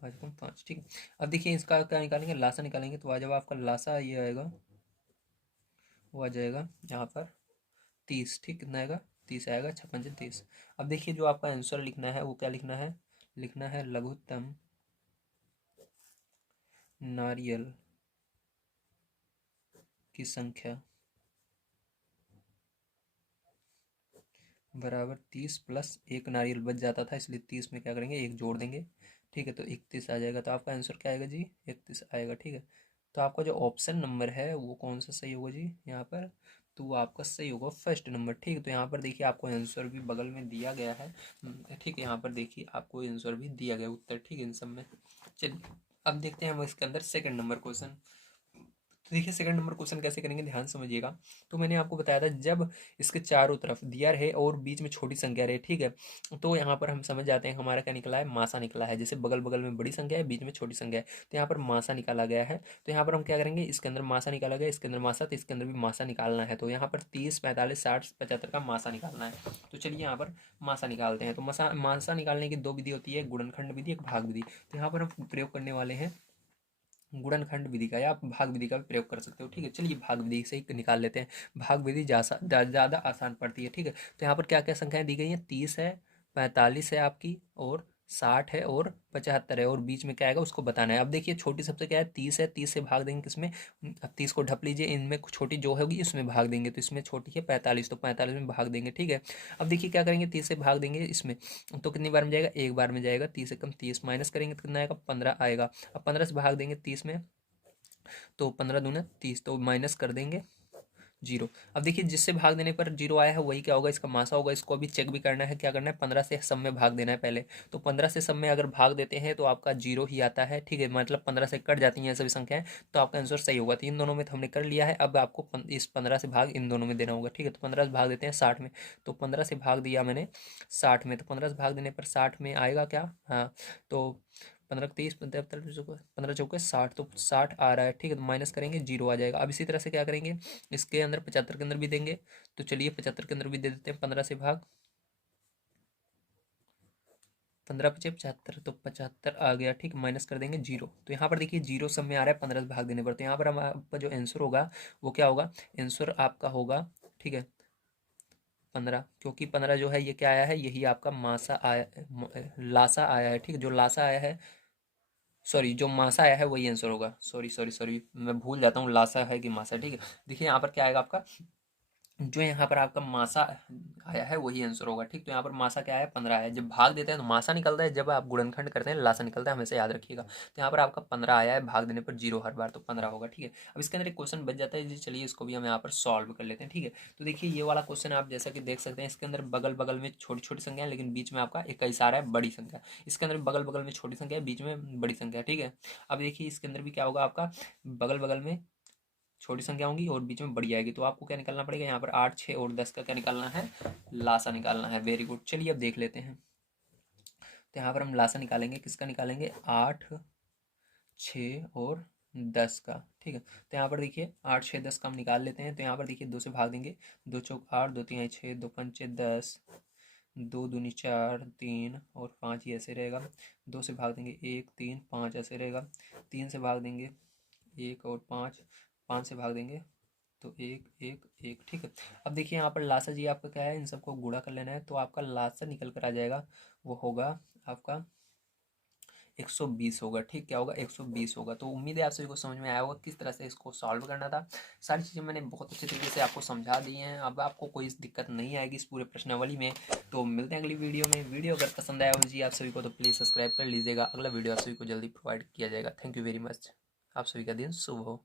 5 कम 5, ठीक है। अब देखिए इसका क्या निकालेंगे, लासा निकालेंगे। तो जब आपका लासा ये आएगा, वो आ जाएगा यहाँ पर 30, ठीक। कितना आएगा, 30 आएगा, 56 30। अब देखिए जो आपका आंसर लिखना है वो क्या लिखना है, लिखना है लघुत्तम नारियल की संख्या बराबर 30 प्लस एक नारियल बच जाता था, इसलिए 30 में क्या करेंगे, एक जोड़ देंगे, ठीक है। तो 31 आ जाएगा। तो आपका आंसर क्या आएगा जी, 31 आएगा, ठीक है। तो आपका जो ऑप्शन नंबर है वो कौन सा सही होगा जी यहाँ पर, तो वो आपका सही होगा फर्स्ट नंबर, ठीक है। तो यहाँ पर देखिए आपको आंसर भी बगल में दिया गया है, ठीक है। यहाँ पर देखिए आपको आंसर भी दिया गया, उत्तर, ठीक है, इन सब में। चलिए अब देखते हैं हम इसके अंदर सेकंड नंबर क्वेश्चन। तो देखिए सेकंड नंबर क्वेश्चन कैसे करेंगे, ध्यान समझिएगा। तो मैंने आपको बताया था जब इसके चारों तरफ दिया रहे और बीच में छोटी संख्या रहे, ठीक है, तो यहाँ पर हम समझ जाते हैं हमारा क्या निकला है, मासा निकला है। जैसे बगल बगल में बड़ी संख्या है, बीच में छोटी संख्या है, तो यहाँ पर मासा निकाला गया है। तो यहाँ पर हम क्या करेंगे, इसके अंदर मासा निकाला गया, इसके अंदर मासा, तो इसके अंदर भी मासा निकालना है। तो यहाँ पर 30, 45, 60, 75 का मासा निकालना है। तो चलिए यहाँ पर मासा निकालते हैं। तो मासा मासा निकालने की दो विधि होती है, गुणनखंड विधि, एक भाग विधि। तो यहाँ पर हम प्रयोग करने वाले हैं गुणनखंड विधि का, या आप भाग विधि का भी प्रयोग कर सकते हो, ठीक है। चलिए भाग विधि से ही निकाल लेते हैं। भाग विधि ज़्यादा आसान पड़ती है, ठीक है। तो यहाँ पर क्या क्या संख्याएं दी गई हैं, 30 है, 45 है आपकी, और 60 है, और 75 है, और बीच में क्या आएगा उसको बताना है। अब देखिए छोटी सबसे क्या है, 30 है, 30 से भाग देंगे किसमें, अब 30 को ढप लीजिए, इनमें छोटी जो होगी इसमें भाग देंगे, तो इसमें छोटी है 45, तो 45 में भाग देंगे, ठीक है। अब देखिए क्या करेंगे, 30 से भाग देंगे इसमें, तो कितनी बार में जाएगा, एक बार में जाएगा। 30 से कम 30 माइनस करेंगे तो कितना आएगा, 15 आएगा। अब 15 से भाग देंगे 30 में, तो 15 दूना 30, तो माइनस कर देंगे 0। अब देखिए जिससे भाग देने पर 0 आया है वही क्या होगा, इसका मासा होगा। इसको अभी चेक भी करना है, क्या करना है, 15 से सब में भाग देना है पहले। तो 15 से सब में अगर भाग देते हैं तो आपका 0 ही आता है, ठीक है। मतलब 15 से कट जाती हैं सभी संख्याएं, तो आपका आंसर सही होगा। तो इन दोनों में तो हमने कर लिया है, अब आपको इस 15 से भाग इन दोनों में देना होगा, ठीक है। तो 15 से भाग देते हैं 60 में, तो 15 से भाग दिया मैंने 60 में, तो 15 से भाग देने पर 60 में आएगा क्या, हाँ, तो 15 30 15 चौके 60, तो 60 आ रहा है, ठीक है। तो माइनस करेंगे 0 आ जाएगा। अब इसी तरह से क्या करेंगे, इसके अंदर 75 के अंदर भी देंगे, तो चलिए 75 के अंदर भी दे देते हैं, 15 से भाग, 15 पचे 75, तो 75 आ गया, ठीक। माइनस कर देंगे 0, तो यहाँ पर देखिए 0 सब में आ रहा है 15 से भाग देने पर, तो यहाँ पर हम आपका जो आंसर होगा वो क्या होगा, आंसर आपका होगा, ठीक है, 15, क्योंकि 15 जो है ये क्या आया है, यही आपका मासा आया, लासा आया है, ठीक है। जो लासा आया है, सॉरी जो मासा आया है वही आंसर होगा, सॉरी सॉरी सॉरी, मैं भूल जाता हूँ लासा है कि मासा, ठीक है। देखिए यहाँ पर क्या आएगा आपका, जो यहाँ पर आपका मासा आया है वही आंसर होगा, ठीक। तो यहाँ पर मासा क्या आया, 15 आया है। जब भाग देते हैं तो मासा निकलता है, जब आप गुणनखंड करते हैं लासा निकलता है, हमेशा याद रखिएगा। तो यहाँ पर आपका 15 आया है, भाग देने पर 0 हर बार, तो 15 होगा, ठीक है। अब इसके अंदर एक क्वेश्चन बच जाता है जी, चलिए इसको भी हम यहाँ पर सॉल्व कर लेते हैं, ठीक है। तो देखिए ये वाला क्वेश्चन आप जैसा कि देख सकते हैं, इसके अंदर बगल बगल में छोटी छोटी संख्या है, लेकिन बीच में आपका 21 आ रहा है बड़ी संख्या। इसके अंदर बगल बगल में छोटी संख्या है, बीच में बड़ी संख्या, ठीक है। अब देखिए इसके अंदर भी क्या होगा, आपका बगल बगल में छोटी संख्या होंगी और बीच में बड़ी आएगी, तो आपको क्या निकालना पड़ेगा, यहाँ पर 8, 6 और 10 का क्या निकालना है, लासा निकालना है। वेरी गुड, चलिए अब देख लेते हैं। तो यहाँ पर हम लासा निकालेंगे, किसका निकालेंगे, 8, 6 और 10 का, ठीक है। तो यहाँ पर देखिए 8, 6, 10 का हम निकाल लेते हैं। तो यहाँ पर देखिए 2 से भाग देंगे, 2 चौक 8, 2 3 6, 2 पंचे 10, 2 दूनी 4, 3 और 5 ही ऐसे रहेगा। 2 से भाग देंगे 1, 3, 5 ऐसे रहेगा। 3 से भाग देंगे 1 और 5, 5 से भाग देंगे तो 1, 1, 1, ठीक है। अब देखिए यहाँ पर लासा जी आपका क्या है, इन सबको गुणा कर लेना है, तो आपका लासा निकल कर आ जाएगा, वो होगा आपका 120 होगा, ठीक। क्या होगा, 120 होगा। तो उम्मीद है आप सभी को समझ में आया होगा किस तरह से इसको सॉल्व करना था। सारी चीज़ें मैंने बहुत अच्छे तरीके से आपको समझा दी हैं, अब आपको कोई दिक्कत नहीं आएगी इस पूरे प्रश्नावली में। तो मिलते हैं अगली वीडियो में। वीडियो अगर पसंद आया हो जी आप सभी को, तो प्लीज़ सब्सक्राइब कर लीजिएगा। अगला वीडियो आप सभी को जल्दी प्रोवाइड किया जाएगा। Thank you very much. आप सभी का दिन शुभ हो।